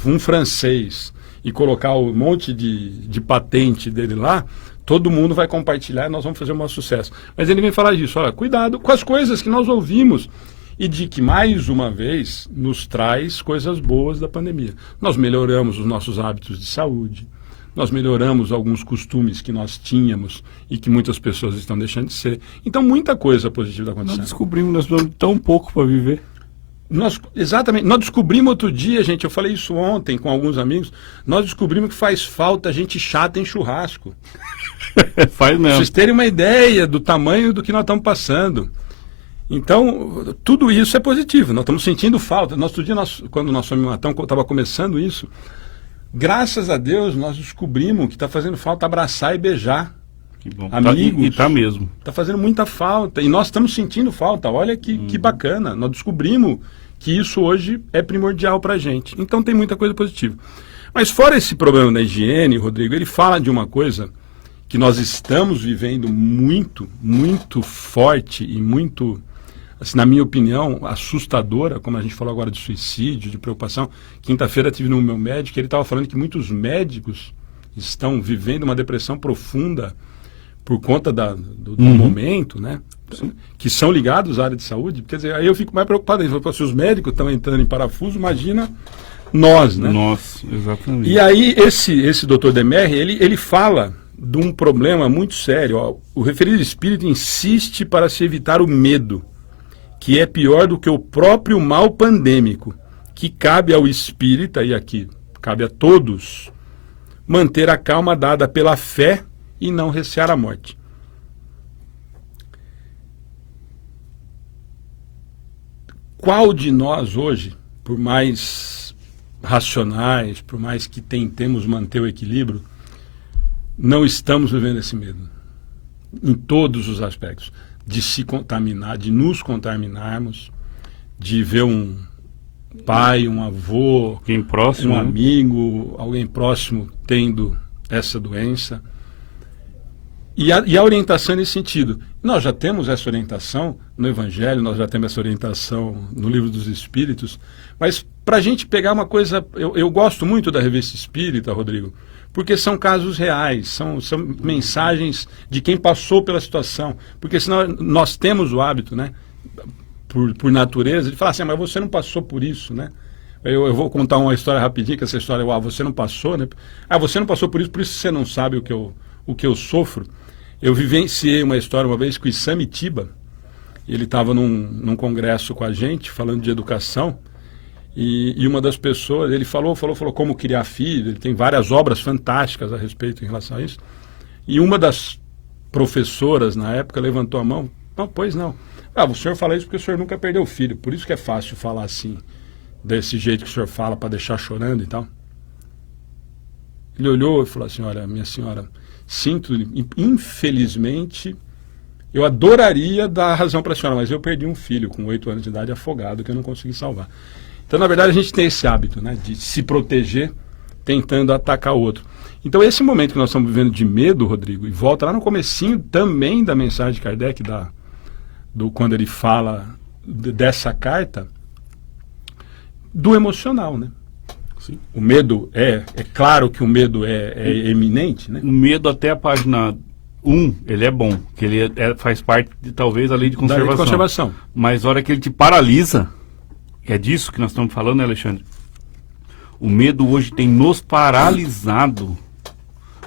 um francês, e colocar um monte de patente dele lá, todo mundo vai compartilhar e nós vamos fazer um maior sucesso. Mas ele vem falar disso, olha, cuidado com as coisas que nós ouvimos e de que, mais uma vez, nos traz coisas boas da pandemia. Nós melhoramos os nossos hábitos de saúde, nós melhoramos alguns costumes que nós tínhamos e que muitas pessoas estão deixando de ser. Então, muita coisa positiva está acontecendo. Nós descobrimos, nós temos tão pouco para viver. Exatamente. Nós descobrimos outro dia, gente, eu falei isso ontem com alguns amigos, nós descobrimos que faz falta gente chata em churrasco. Faz mesmo. Pra vocês terem uma ideia do tamanho do que nós estamos passando. Então, tudo isso é positivo. Nós estamos sentindo falta. Outro dia, quando nós fomos em Matão, estava começando isso, graças a Deus, nós descobrimos que está fazendo falta abraçar e beijar. Que bom. Amigos. E tá mesmo. Está fazendo muita falta. E nós estamos sentindo falta. Olha que bacana. Nós descobrimos que isso hoje é primordial para a gente. Então, tem muita coisa positiva. Mas fora esse problema da higiene, Rodrigo, ele fala de uma coisa que nós estamos vivendo muito, muito forte e muito, assim, na minha opinião, assustadora, como a gente falou agora de suicídio, de preocupação. Quinta-feira tive no meu médico, ele estava falando que muitos médicos estão vivendo uma depressão profunda por conta do momento, né? Que são ligados à área de saúde. Quer dizer, aí eu fico mais preocupado. Se os médicos estão entrando em parafuso, imagina nós, né? Nós, exatamente. E aí esse doutor Demerre, ele fala de um problema muito sério. Ó. O referido espírito insiste para se evitar o medo, que é pior do que o próprio mal pandêmico, que cabe ao espírita, e aqui cabe a todos, manter a calma dada pela fé e não recear a morte. Qual de nós hoje, por mais racionais, por mais que tentemos manter o equilíbrio, não estamos vivendo esse medo? Em todos os aspectos. De se contaminar, de nos contaminarmos, de ver um pai, um avô, alguém próximo, um amigo, alguém próximo tendo essa doença. E a orientação nesse sentido. Nós já temos essa orientação no Evangelho, nós já temos essa orientação no Livro dos Espíritos, mas para a gente pegar uma coisa, eu gosto muito da Revista Espírita, Rodrigo, porque são casos reais, são mensagens de quem passou pela situação, porque senão nós temos o hábito, né, por natureza, de falar assim, mas você não passou por isso, né? Eu vou contar uma história rapidinho, que essa história, você não passou, né? Você não passou por isso você não sabe o que eu sofro. Eu vivenciei uma história uma vez com o Isami Tiba. Ele estava num congresso com a gente, falando de educação, e uma das pessoas, ele falou como criar filho, ele tem várias obras fantásticas a respeito em relação a isso, e uma das professoras na época levantou a mão, não, pois não. O senhor fala isso porque o senhor nunca perdeu filho, por isso que é fácil falar assim, desse jeito que o senhor fala, para deixar chorando e tal. Ele olhou e falou assim, olha, minha senhora, sinto, infelizmente, eu adoraria dar razão para a senhora, mas eu perdi um filho com 8 anos de idade afogado que eu não consegui salvar. Então, na verdade, a gente tem esse hábito, né, de se proteger tentando atacar o outro. Então, esse momento que nós estamos vivendo de medo, Rodrigo, e volta lá no comecinho também da mensagem de Kardec, quando ele fala dessa carta, do emocional, né? Sim. O medo é claro que o medo é eminente, né? O medo até a página 1, ele é bom, que ele faz parte de talvez a lei de conservação. Da lei de conservação. Mas a hora que ele te paralisa, é disso que nós estamos falando, né, Alexandre? O medo hoje tem nos paralisado.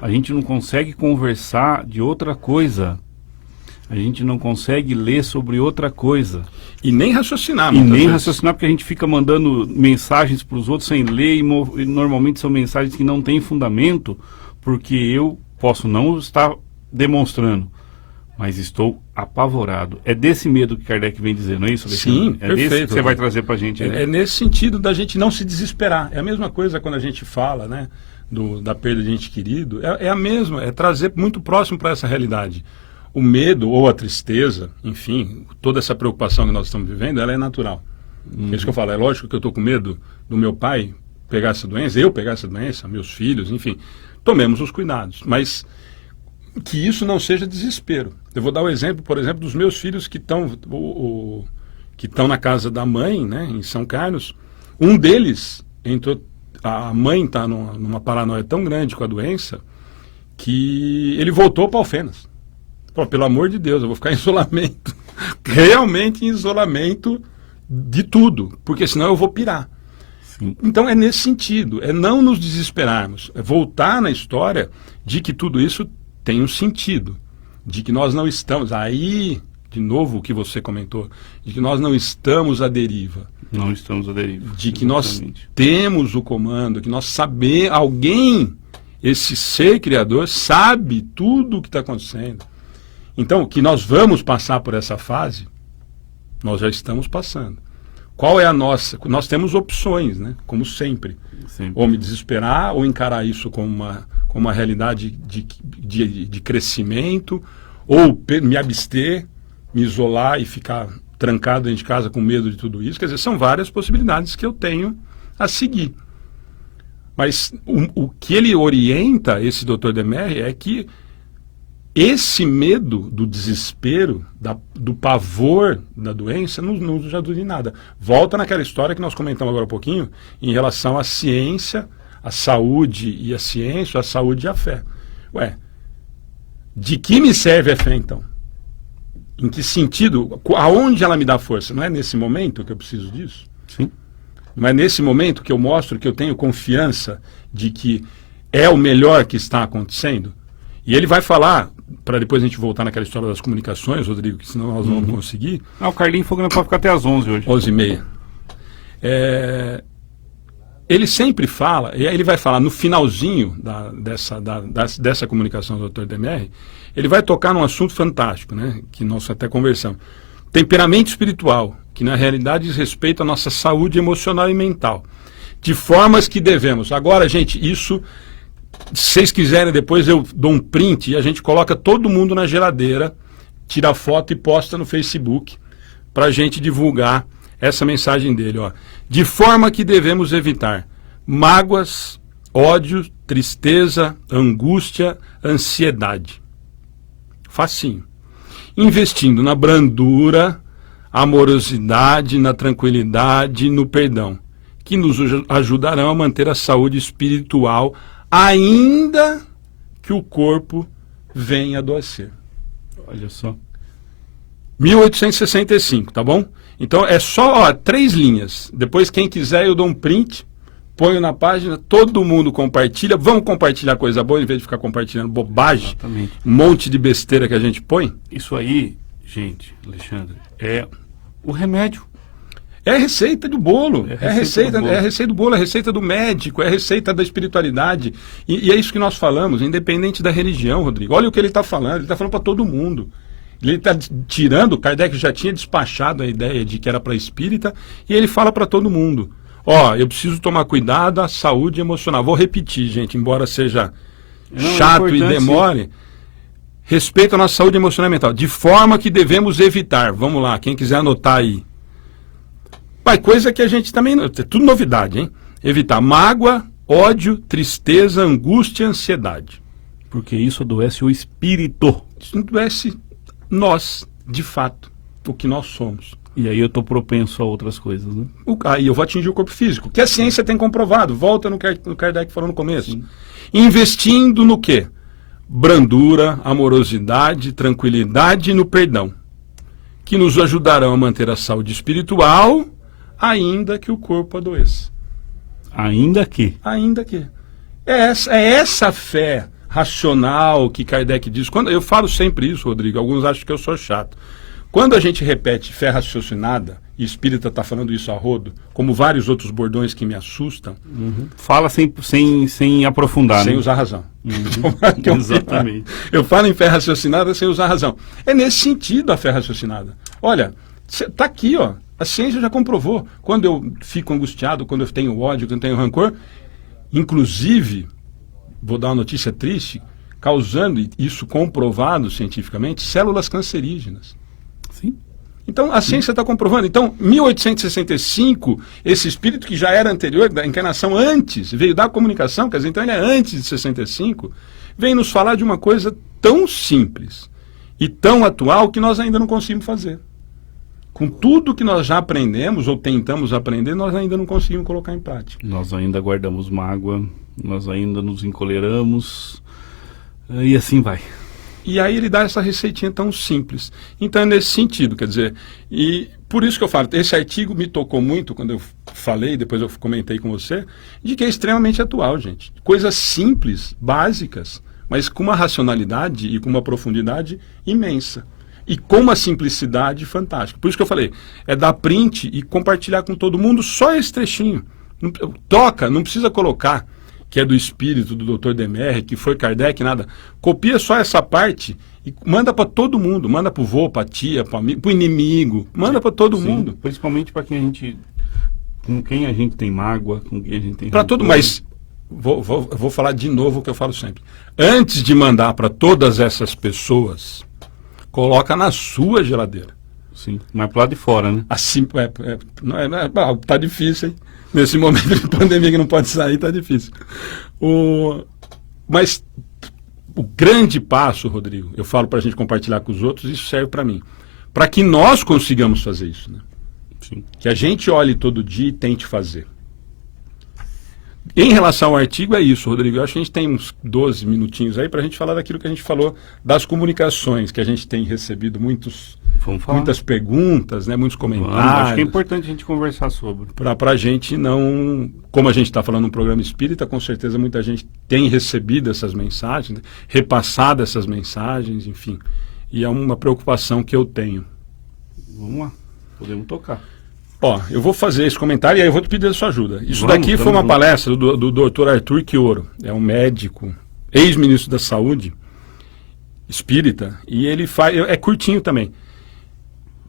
A gente não consegue conversar de outra coisa. A gente não consegue ler sobre outra coisa. E nem raciocinar. Raciocinar, porque a gente fica mandando mensagens para os outros sem ler, e normalmente são mensagens que não têm fundamento, porque eu posso não estar demonstrando, mas estou apavorado. É desse medo que Kardec vem dizer, não é isso, Alexandre? Sim, é perfeito. Desse que você vai trazer para a gente. É nesse sentido da gente não se desesperar. É a mesma coisa quando a gente fala, né, da perda de ente querido. É a mesma, é trazer muito próximo para essa realidade. O medo ou a tristeza, enfim, toda essa preocupação que nós estamos vivendo, ela é natural. É isso que eu falo, é lógico que eu estou com medo do meu pai pegar essa doença, eu pegar essa doença, meus filhos, enfim, tomemos os cuidados, mas que isso não seja desespero. Eu vou dar o exemplo, por exemplo, dos meus filhos que estão na casa da mãe, né, em São Carlos. Um deles entrou, a mãe está numa paranoia tão grande com a doença que ele voltou para Alfenas. Pô, pelo amor de Deus, eu vou ficar em isolamento, realmente em isolamento de tudo, porque senão eu vou pirar. Sim. Então é nesse sentido, é não nos desesperarmos, é voltar na história de que tudo isso tem um sentido, de que nós não estamos, aí, de novo o que você comentou, de que nós não estamos à deriva. Não estamos à deriva. De que nós temos o comando, que nós sabemos, alguém, esse ser criador, sabe tudo o que está acontecendo. Então, que nós vamos passar por essa fase, nós já estamos passando. Qual é a nossa? Nós temos opções, né? Como sempre. Ou me desesperar, ou encarar isso como uma realidade de crescimento, ou me abster, me isolar e ficar trancado dentro de casa com medo de tudo isso. Quer dizer, são várias possibilidades que eu tenho a seguir. Mas o que ele orienta, esse Dr. Demerry, é que esse medo do desespero, do pavor da doença, não nos aduz em nada. Volta naquela história que nós comentamos agora um pouquinho, em relação à ciência, à saúde e à ciência, à saúde e à fé. Ué, de que me serve a fé, então? Em que sentido? Aonde ela me dá força? Não é nesse momento que eu preciso disso? Sim. Não é nesse momento que eu mostro que eu tenho confiança de que é o melhor que está acontecendo? E ele vai falar, para depois a gente voltar naquela história das comunicações, Rodrigo, que senão nós não vamos conseguir. O Carlinhos Fogão pode ficar até às 11 hoje. 11h30. Ele sempre fala, e aí ele vai falar no finalzinho dessa comunicação do Dr. Demerry, ele vai tocar num assunto fantástico, né, que nós até conversamos. Temperamento espiritual, que na realidade diz respeito à nossa saúde emocional e mental. De formas que devemos. Agora, gente, isso... Se vocês quiserem, depois eu dou um print e a gente coloca todo mundo na geladeira, tira foto e posta no Facebook para a gente divulgar essa mensagem dele. Ó. De forma que devemos evitar mágoas, ódio, tristeza, angústia, ansiedade. Facinho. Investindo na brandura, amorosidade, na tranquilidade, no perdão, que nos ajudarão a manter a saúde espiritual, ainda que o corpo venha a adoecer. Olha só. 1865, tá bom? Então é só 3 linhas. Depois, quem quiser, eu dou um print, ponho na página, todo mundo compartilha. Vamos compartilhar coisa boa em vez de ficar compartilhando bobagem. Exatamente. Um monte de besteira que a gente põe. Isso aí, gente, Alexandre, é o remédio. É a receita do bolo. É a receita do bolo, é a receita do médico, é a receita da espiritualidade. E é isso que nós falamos, independente da religião, Rodrigo. Olha o que ele está falando. Ele está falando para todo mundo. Ele está tirando, Kardec já tinha despachado a ideia de que era para espírita, e ele fala para todo mundo. Eu preciso tomar cuidado à saúde emocional. Vou repetir, gente, embora seja chato e demore. Respeito à nossa saúde emocional e mental. De forma que devemos evitar. Vamos lá, quem quiser anotar aí. Coisa que a gente também... É tudo novidade, hein? Evitar mágoa, ódio, tristeza, angústia, ansiedade. Porque isso adoece o espírito. Isso adoece nós, de fato, o que nós somos. E aí eu estou propenso a outras coisas, né? Aí eu vou atingir o corpo físico, que a ciência tem comprovado. Volta no Kardec falou no começo. Sim. Investindo no quê? Brandura, amorosidade, tranquilidade e no perdão, que nos ajudarão a manter a saúde espiritual, ainda que o corpo adoeça. Ainda que? Ainda que. É essa fé racional que Kardec diz. Eu falo sempre isso, Rodrigo, alguns acham que eu sou chato. Quando a gente repete fé raciocinada, e espírita está falando isso a rodo, como vários outros bordões que me assustam... Fala sem aprofundar, sem né? usar razão. Exatamente. Eu falo em fé raciocinada sem usar razão. É nesse sentido a fé raciocinada. Olha, está aqui, a ciência já comprovou. Quando eu fico angustiado, quando eu tenho ódio, quando eu tenho rancor, inclusive, vou dar uma notícia triste, causando, isso comprovado cientificamente, células cancerígenas. Sim. Então, a ciência está comprovando. Então, 1865, esse espírito que já era anterior, da encarnação antes, veio da comunicação, quer dizer, então ele é antes de 65, vem nos falar de uma coisa tão simples e tão atual que nós ainda não conseguimos fazer. Com tudo que nós já aprendemos, ou tentamos aprender, nós ainda não conseguimos colocar em prática. Nós ainda guardamos mágoa, nós ainda nos encoleramos, e assim vai. E aí ele dá essa receitinha tão simples. Então é nesse sentido, quer dizer, e por isso que eu falo, esse artigo me tocou muito quando eu falei, depois eu comentei com você, de que é extremamente atual, gente. Coisas simples, básicas, mas com uma racionalidade e com uma profundidade imensa. E com uma simplicidade fantástica. Por isso que eu falei, é dar print e compartilhar com todo mundo só esse trechinho. Toca, não precisa colocar que é do espírito do Dr. Demer, que foi Kardec, nada. Copia só essa parte e manda para todo mundo. Manda para o vô, para a tia, para o inimigo. Manda para todo mundo. Principalmente para quem com quem a gente tem mágoa, com quem a gente tem... Para todo, mas vou falar de novo o que eu falo sempre. Antes de mandar para todas essas pessoas, coloca na sua geladeira. Sim, mas para lá de fora, né? Assim, tá difícil, hein? Nesse momento de pandemia que não pode sair, tá difícil. Mas o grande passo, Rodrigo, eu falo para a gente compartilhar com os outros, isso serve para mim. Para que nós consigamos fazer isso, né? Sim. Que a gente olhe todo dia e tente fazer. Em relação ao artigo, é isso, Rodrigo. Eu acho que a gente tem uns 12 minutinhos aí para a gente falar daquilo que a gente falou das comunicações, que a gente tem recebido muitas perguntas, né, muitos comentários. Acho que é importante a gente conversar sobre. Para a gente não... Como a gente está falando num programa espírita, com certeza muita gente tem recebido essas mensagens, né, repassado essas mensagens, enfim. E é uma preocupação que eu tenho. Vamos lá, podemos tocar. Eu vou fazer esse comentário e aí eu vou te pedir a sua ajuda. Isso daqui foi uma palestra do Dr. Arthur Quioro, é um médico, ex-ministro da Saúde, espírita, e ele é curtinho também,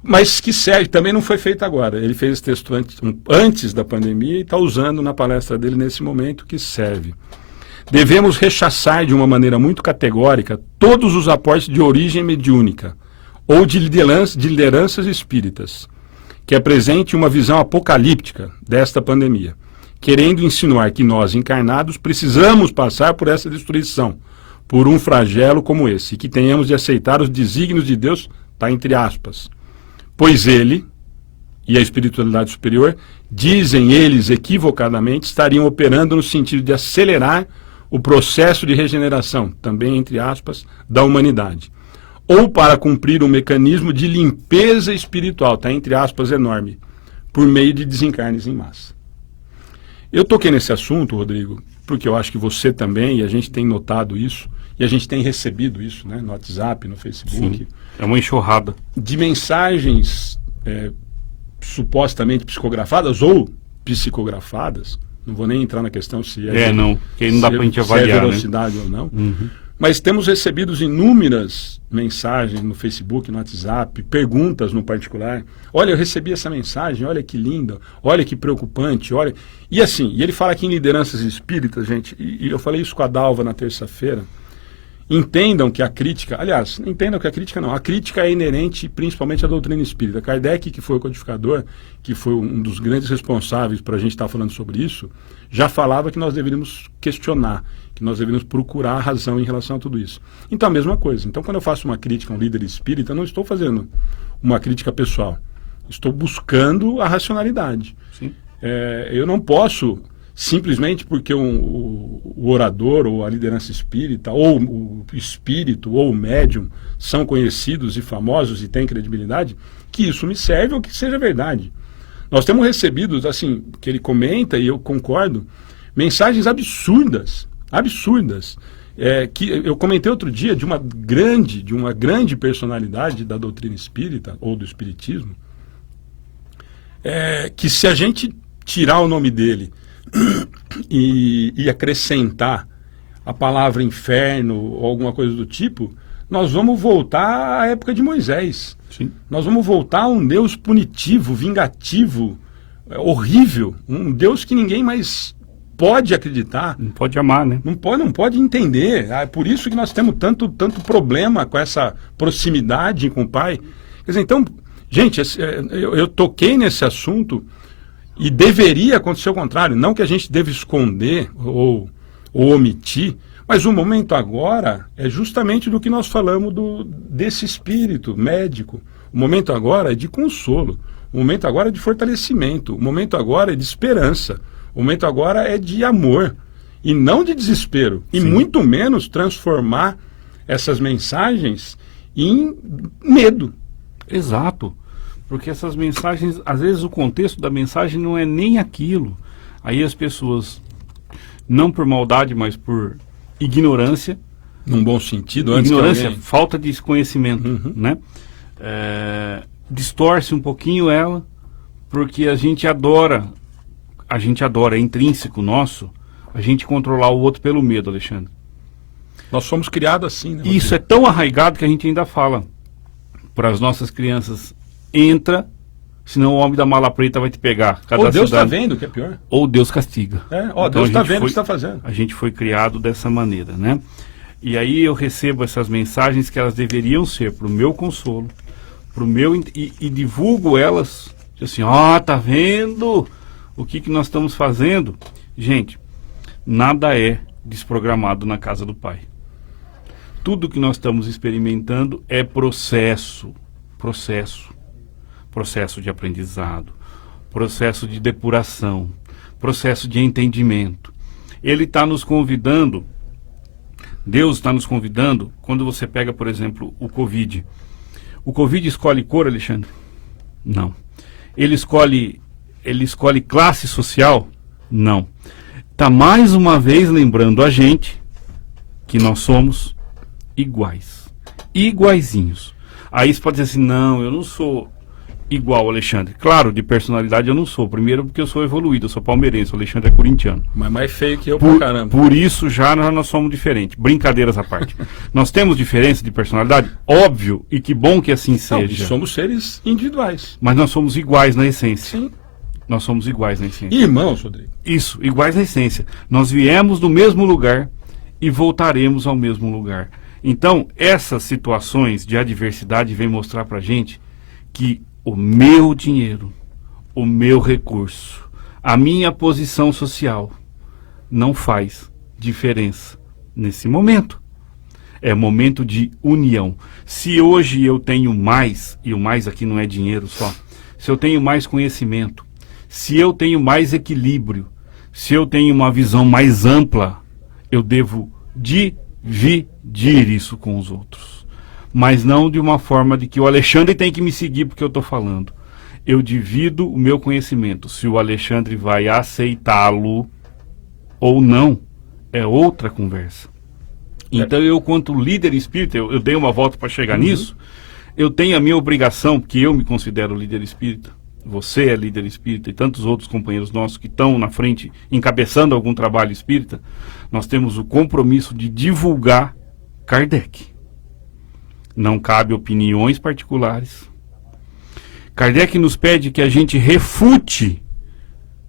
mas que serve, também não foi feito agora. Ele fez esse texto antes da pandemia e está usando na palestra dele nesse momento, que serve. Devemos rechaçar de uma maneira muito categórica todos os aportes de origem mediúnica ou de lideranças espíritas, que apresente uma visão apocalíptica desta pandemia, querendo insinuar que nós, encarnados, precisamos passar por essa destruição, por um flagelo como esse, e que tenhamos de aceitar os desígnios de Deus, está entre aspas. Pois ele e a espiritualidade superior, dizem eles equivocadamente, estariam operando no sentido de acelerar o processo de regeneração, também entre aspas, da humanidade. ou para cumprir um mecanismo de limpeza espiritual, tá entre aspas enorme, por meio de desencarnes em massa. Eu toquei nesse assunto, Rodrigo, porque eu acho que você também, e a gente tem notado isso, e a gente tem recebido isso, né, no WhatsApp, no Facebook. Sim, é uma enxurrada de mensagens supostamente psicografadas ou psicografadas. Não vou nem entrar na questão se não, que aí não dá pra gente avaliar, se é velocidade, né, ou não. Uhum. Mas temos recebido inúmeras mensagens no Facebook, no WhatsApp, perguntas no particular. Olha, eu recebi essa mensagem, olha que linda, olha que preocupante, olha... E assim, e ele fala aqui em lideranças espíritas, gente, e eu falei isso com a Dalva na terça-feira. Entendam que a crítica, aliás, entendam que a crítica não, a crítica é inerente principalmente à doutrina espírita. Kardec, que foi o codificador, que foi um dos grandes responsáveis para a gente estar falando sobre isso, já falava que nós deveríamos questionar, que nós deveríamos procurar a razão em relação a tudo isso. Então, a mesma coisa. Então, quando eu faço uma crítica a um líder espírita, eu não estou fazendo uma crítica pessoal. Estou buscando a racionalidade. Sim. Eu não posso, simplesmente porque o orador, ou a liderança espírita, ou o espírito, ou o médium, são conhecidos e famosos e têm credibilidade, que isso me serve ou que seja verdade. Nós temos recebido, assim, que ele comenta, e eu concordo, mensagens absurdas, que eu comentei outro dia de uma grande personalidade da doutrina espírita, ou do espiritismo, que se a gente tirar o nome dele e acrescentar a palavra inferno ou alguma coisa do tipo, nós vamos voltar à época de Moisés. Sim. Nós vamos voltar a um Deus punitivo, vingativo, horrível, um Deus que ninguém mais pode acreditar. Não pode amar, né? Não pode entender. É por isso que nós temos tanto problema com essa proximidade com o Pai. Quer dizer, então, gente, eu toquei nesse assunto e deveria acontecer o contrário. Não que a gente deva esconder ou omitir, mas o momento agora é justamente do que nós falamos desse espírito médico. O momento agora é de consolo. O momento agora é de fortalecimento. O momento agora é de esperança. O momento agora é de amor. E não de desespero. E Sim. muito menos transformar essas mensagens em medo. Exato. Porque essas mensagens, às vezes o contexto da mensagem não é nem aquilo. Aí as pessoas, não por maldade, mas por ignorância. Num bom sentido, antes ignorância, que alguém... falta de conhecimento, né? Distorce um pouquinho ela, porque a gente adora, é intrínseco nosso, a gente controlar o outro pelo medo, Alexandre. Nós somos criados assim, né? Isso é tão arraigado que a gente ainda fala para as nossas crianças, entra, senão o homem da mala preta vai te pegar. Ou Deus está vendo, que é pior. Ou Deus castiga. Então, Deus está vendo o que você está fazendo. A gente foi criado dessa maneira, né? E aí eu recebo essas mensagens que elas deveriam ser para o meu consolo, pro meu e divulgo elas, assim, tá vendo o que nós estamos fazendo? Gente, nada é desprogramado na casa do Pai. Tudo que nós estamos experimentando é processo de aprendizado, processo de depuração, processo de entendimento. Ele está nos convidando, Deus está nos convidando, quando você pega, por exemplo, o Covid. O Covid escolhe cor, Alexandre? Não. Ele escolhe classe social? Não. Está mais uma vez lembrando a gente que nós somos iguais. Iguaizinhos. Aí você pode dizer assim, não, eu não sou igual, Alexandre. Claro, de personalidade eu não sou. Primeiro porque eu sou evoluído, eu sou palmeirense, o Alexandre é corintiano. Mas mais feio que eu pra caramba. Por isso já nós somos diferentes. Brincadeiras à parte. Nós temos diferença de personalidade? Óbvio, e que bom que assim seja. Somos seres individuais. Mas nós somos iguais na essência. Sim. Nós somos iguais na essência. Irmãos, Rodrigo. Isso, iguais na essência. Nós viemos do mesmo lugar e voltaremos ao mesmo lugar. Então, essas situações de adversidade vêm mostrar pra gente que o meu dinheiro, o meu recurso, a minha posição social não faz diferença nesse momento. É momento de união. Se hoje eu tenho mais, e o mais aqui não é dinheiro só, se eu tenho mais conhecimento, se eu tenho mais equilíbrio, se eu tenho uma visão mais ampla, eu devo dividir isso com os outros. mas não de uma forma de que o Alexandre tem que me seguir porque eu estou falando. Eu divido o meu conhecimento. Se o Alexandre vai aceitá-lo ou não, é outra conversa. Então eu, quanto líder espírita, eu dei uma volta para chegar nisso, eu tenho a minha obrigação, porque eu me considero líder espírita, você é líder espírita e tantos outros companheiros nossos que estão na frente encabeçando algum trabalho espírita, nós temos o compromisso de divulgar Kardec. Não cabe opiniões particulares. Kardec nos pede que a gente refute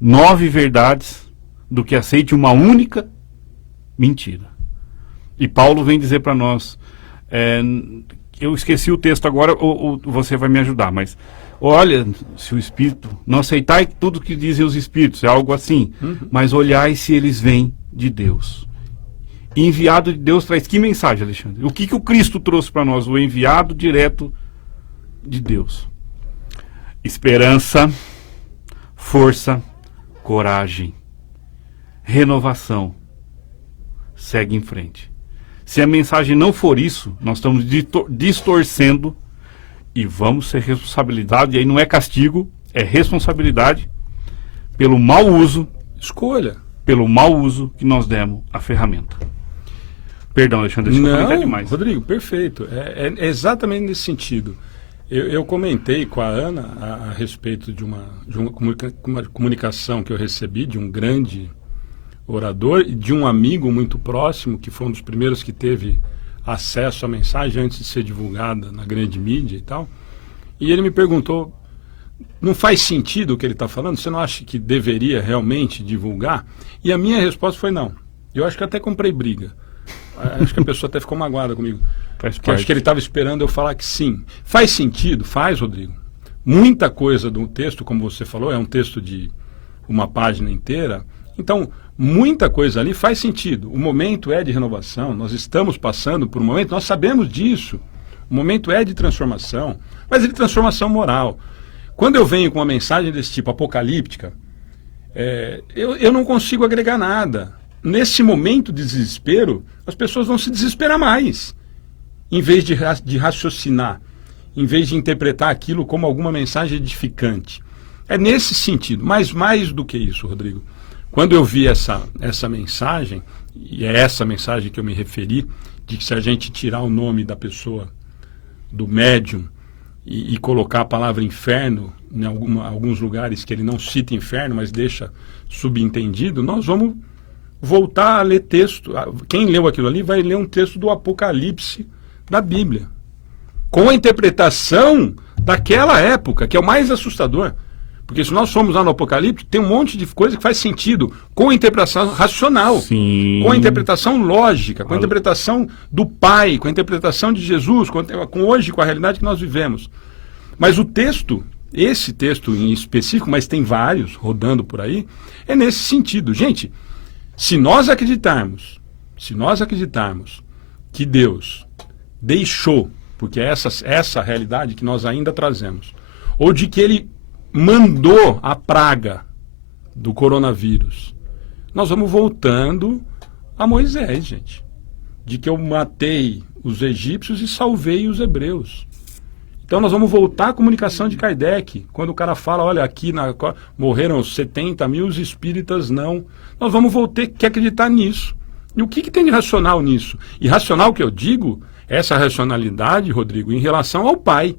9 verdades do que aceite uma única mentira. E Paulo vem dizer para nós, eu esqueci o texto agora, ou você vai me ajudar, mas olha, se o Espírito, não aceitai tudo que dizem os Espíritos, é algo assim, mas olhai se eles vêm de Deus. E enviado de Deus traz que mensagem, Alexandre? O que o Cristo trouxe para nós? O enviado direto de Deus. Esperança, força, coragem, renovação. Segue em frente. Se a mensagem não for isso, nós estamos distorcendo e vamos ter responsabilidade, e aí não é castigo, é responsabilidade pelo mau uso, pelo mau uso que nós demos à ferramenta. Perdão, Alexandre, deixa eu comentar demais. Rodrigo, perfeito. É exatamente nesse sentido. Eu comentei com a Ana a respeito de uma comunicação que eu recebi de um grande orador e de um amigo muito próximo, que foi um dos primeiros que teve acesso à mensagem antes de ser divulgada na grande mídia e tal. E ele me perguntou, não faz sentido o que ele está falando? Você não acha que deveria realmente divulgar? E a minha resposta foi não. Eu acho que até comprei briga. Acho que a pessoa até ficou magoada comigo. Porque acho que ele estava esperando eu falar que sim. Faz sentido? Faz, Rodrigo. Muita coisa do texto, como você falou, é um texto de uma página inteira. Então, muita coisa ali faz sentido. O momento é de renovação, nós estamos passando por um momento, nós sabemos disso. O momento é de transformação, mas é de transformação moral. Quando eu venho com uma mensagem desse tipo, apocalíptica, eu não consigo agregar nada. Nesse momento de desespero, as pessoas vão se desesperar mais, em vez de raciocinar, em vez de interpretar aquilo como alguma mensagem edificante. É nesse sentido, mas mais do que isso, Rodrigo. Quando eu vi essa mensagem, e é essa mensagem que eu me referi, de que se a gente tirar o nome da pessoa, do médium, e colocar a palavra inferno em alguns lugares que ele não cita inferno, mas deixa subentendido, nós vamos voltar a ler texto. Quem leu aquilo ali vai ler um texto do Apocalipse da Bíblia, com a interpretação daquela época, que é o mais assustador. Porque se nós formos lá no Apocalipse, tem um monte de coisa que faz sentido com a interpretação racional, sim, com a interpretação lógica, com a interpretação do Pai, com a interpretação de Jesus, com hoje, com a realidade que nós vivemos. Mas o texto, esse texto em específico, mas tem vários rodando por aí, é nesse sentido. Gente, se nós acreditarmos que Deus deixou, porque é essa realidade que nós ainda trazemos, ou de que Ele mandou a praga do coronavírus, nós vamos voltando a Moisés, gente. De que eu matei os egípcios e salvei os hebreus. Então nós vamos voltar à comunicação de Kardec. Quando o cara fala, olha, aqui morreram 70 mil, os espíritas não. Nós vamos ter que acreditar nisso. E o que tem de racional nisso? E racional que eu digo, essa racionalidade, Rodrigo, em relação ao Pai.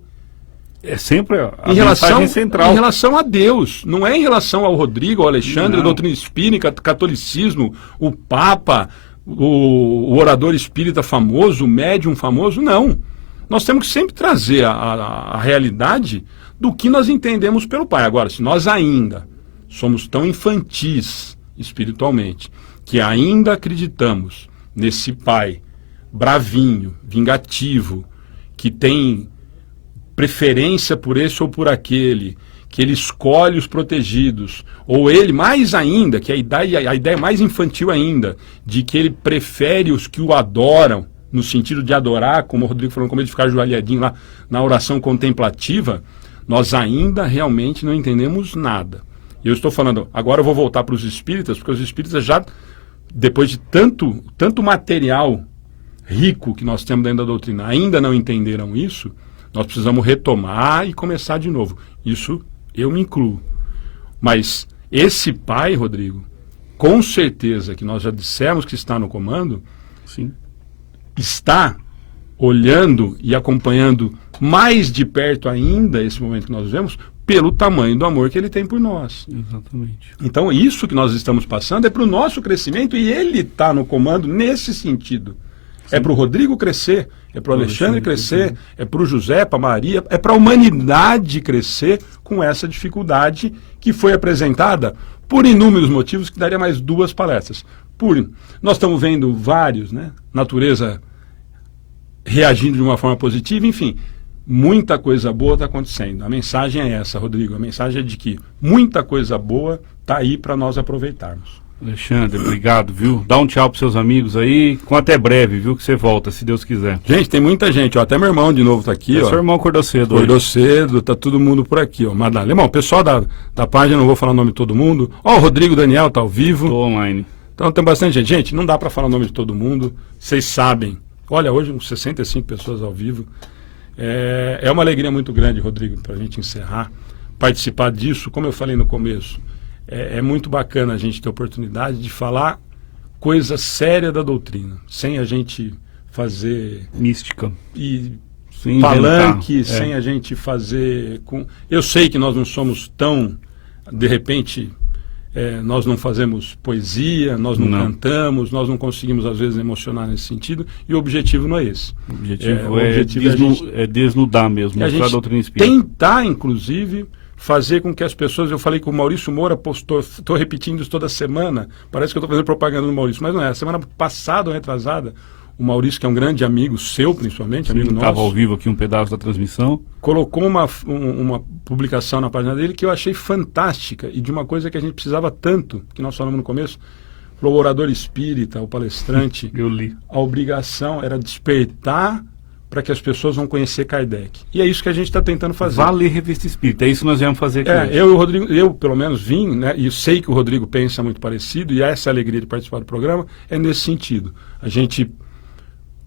É sempre a mensagem central. Em relação a Deus, não é em relação ao Rodrigo, ao Alexandre, a doutrina espírita, catolicismo, o Papa, o orador espírita famoso, o médium famoso, não. Nós temos que sempre trazer a realidade do que nós entendemos pelo Pai. Agora, se nós ainda somos tão infantis espiritualmente, que ainda acreditamos nesse Pai bravinho, vingativo, que tem preferência por esse ou por aquele, que ele escolhe os protegidos, ou ele, mais ainda, que a ideia mais infantil ainda, de que ele prefere os que o adoram, no sentido de adorar, como o Rodrigo falou, como ele ficar ajoelhadinho lá na oração contemplativa, nós ainda realmente não entendemos nada. E eu estou falando, agora eu vou voltar para os espíritas, porque os espíritas já, depois de tanto material rico que nós temos dentro da doutrina ainda não entenderam isso, nós precisamos retomar e começar de novo. Isso eu me incluo. Mas esse pai, Rodrigo, com certeza que nós já dissemos que está no comando, sim, está olhando e acompanhando mais de perto ainda esse momento que nós vivemos, pelo tamanho do amor que ele tem por nós. Exatamente. Então, isso que nós estamos passando é para o nosso crescimento e ele está no comando nesse sentido. Sim. É para o Rodrigo crescer, é para o Alexandre crescer, é para o José, para a Maria, é para a humanidade crescer com essa dificuldade que foi apresentada por inúmeros motivos, que daria mais 2 palestras. Nós estamos vendo vários, né? Natureza reagindo de uma forma positiva, enfim, muita coisa boa está acontecendo. A mensagem é essa, Rodrigo, a mensagem é de que muita coisa boa está aí para nós aproveitarmos. Alexandre, obrigado, viu? Dá um tchau para seus amigos aí, com até breve, viu, que você volta, se Deus quiser. Gente, tem muita gente, ó, até meu irmão de novo está aqui, ó. Seu irmão acordou cedo. Acordou cedo, tá todo mundo por aqui, ó. Madalena, irmão, o pessoal da página, não vou falar o nome de todo mundo. Ó, o Rodrigo Daniel tá ao vivo. Tô online. Então tem bastante gente. Gente, não dá para falar o nome de todo mundo, vocês sabem. Olha, hoje uns 65 pessoas ao vivo. É uma alegria muito grande, Rodrigo, para a gente encerrar, participar disso, como eu falei no começo. É muito bacana a gente ter a oportunidade de falar coisa séria da doutrina, sem a gente fazer mística e sem palanque, sem a gente fazer com... Eu sei que nós não somos tão, de repente, nós não fazemos poesia, nós não cantamos, nós não conseguimos às vezes emocionar nesse sentido, e o objetivo não é esse. O objetivo é desnudar mesmo, mostrar a doutrina espírita. Tentar, inclusive, fazer com que as pessoas... Eu falei que o Maurício Moura postou, estou repetindo isso toda semana, parece que eu estou fazendo propaganda do Maurício, mas não é. A semana passada ou retrasada, o Maurício, que é um grande amigo seu, principalmente, amigo nosso, estava ao vivo aqui um pedaço da transmissão, colocou uma publicação na página dele que eu achei fantástica e de uma coisa que a gente precisava tanto, que nós falamos no começo. O orador espírita, o palestrante, eu li. A obrigação era despertar para que as pessoas vão conhecer Kardec. E é isso que a gente está tentando fazer. Vale Revista Espírita, é isso que nós viemos fazer aqui. Eu e o Rodrigo, eu pelo menos vim, né, e sei que o Rodrigo pensa muito parecido, e essa alegria de participar do programa é nesse sentido. A gente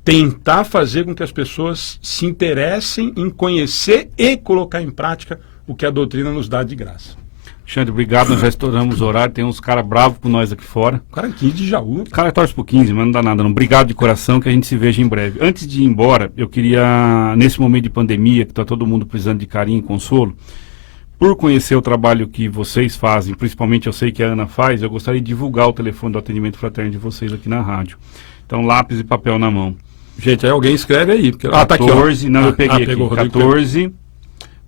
tentar fazer com que as pessoas se interessem em conhecer e colocar em prática o que a doutrina nos dá de graça. Alexandre, obrigado, nós já estouramos o horário, tem uns caras bravos com nós aqui fora. O cara aqui de Jaú. O cara torce pro 15, mas não dá nada não. Obrigado de coração, que a gente se veja em breve. Antes de ir embora, eu queria, nesse momento de pandemia, que tá todo mundo precisando de carinho e consolo, por conhecer o trabalho que vocês fazem, principalmente eu sei que a Ana faz, eu gostaria de divulgar o telefone do atendimento fraterno de vocês aqui na rádio. Então, lápis e papel na mão. Gente, aí alguém escreve aí. Porque... 14, tá aqui, não, eu peguei aqui. 14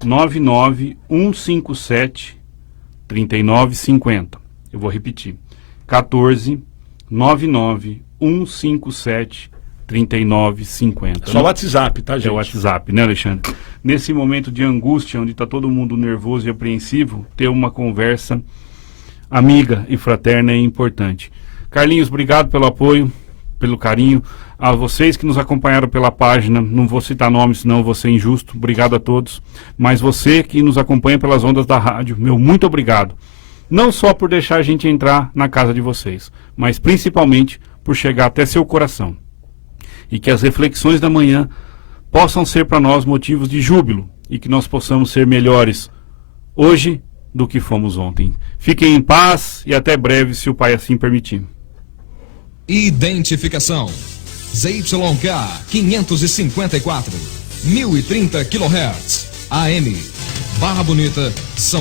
99 157 3950. Eu vou repetir. 14 99 157 3950. Só o WhatsApp, tá, gente? É o WhatsApp, né, Alexandre? Nesse momento de angústia, onde está todo mundo nervoso e apreensivo, ter uma conversa amiga e fraterna é importante. Carlinhos, obrigado pelo apoio, pelo carinho. A vocês que nos acompanharam pela página, não vou citar nomes, senão eu vou ser injusto. Obrigado a todos. Mas você que nos acompanha pelas ondas da rádio, meu muito obrigado. Não só por deixar a gente entrar na casa de vocês, mas principalmente por chegar até seu coração. E que as reflexões da manhã possam ser para nós motivos de júbilo e que nós possamos ser melhores hoje do que fomos ontem. Fiquem em paz e até breve, se o Pai assim permitir. Identificação: ZYK 554, 1030 kHz, AM, Barra Bonita, São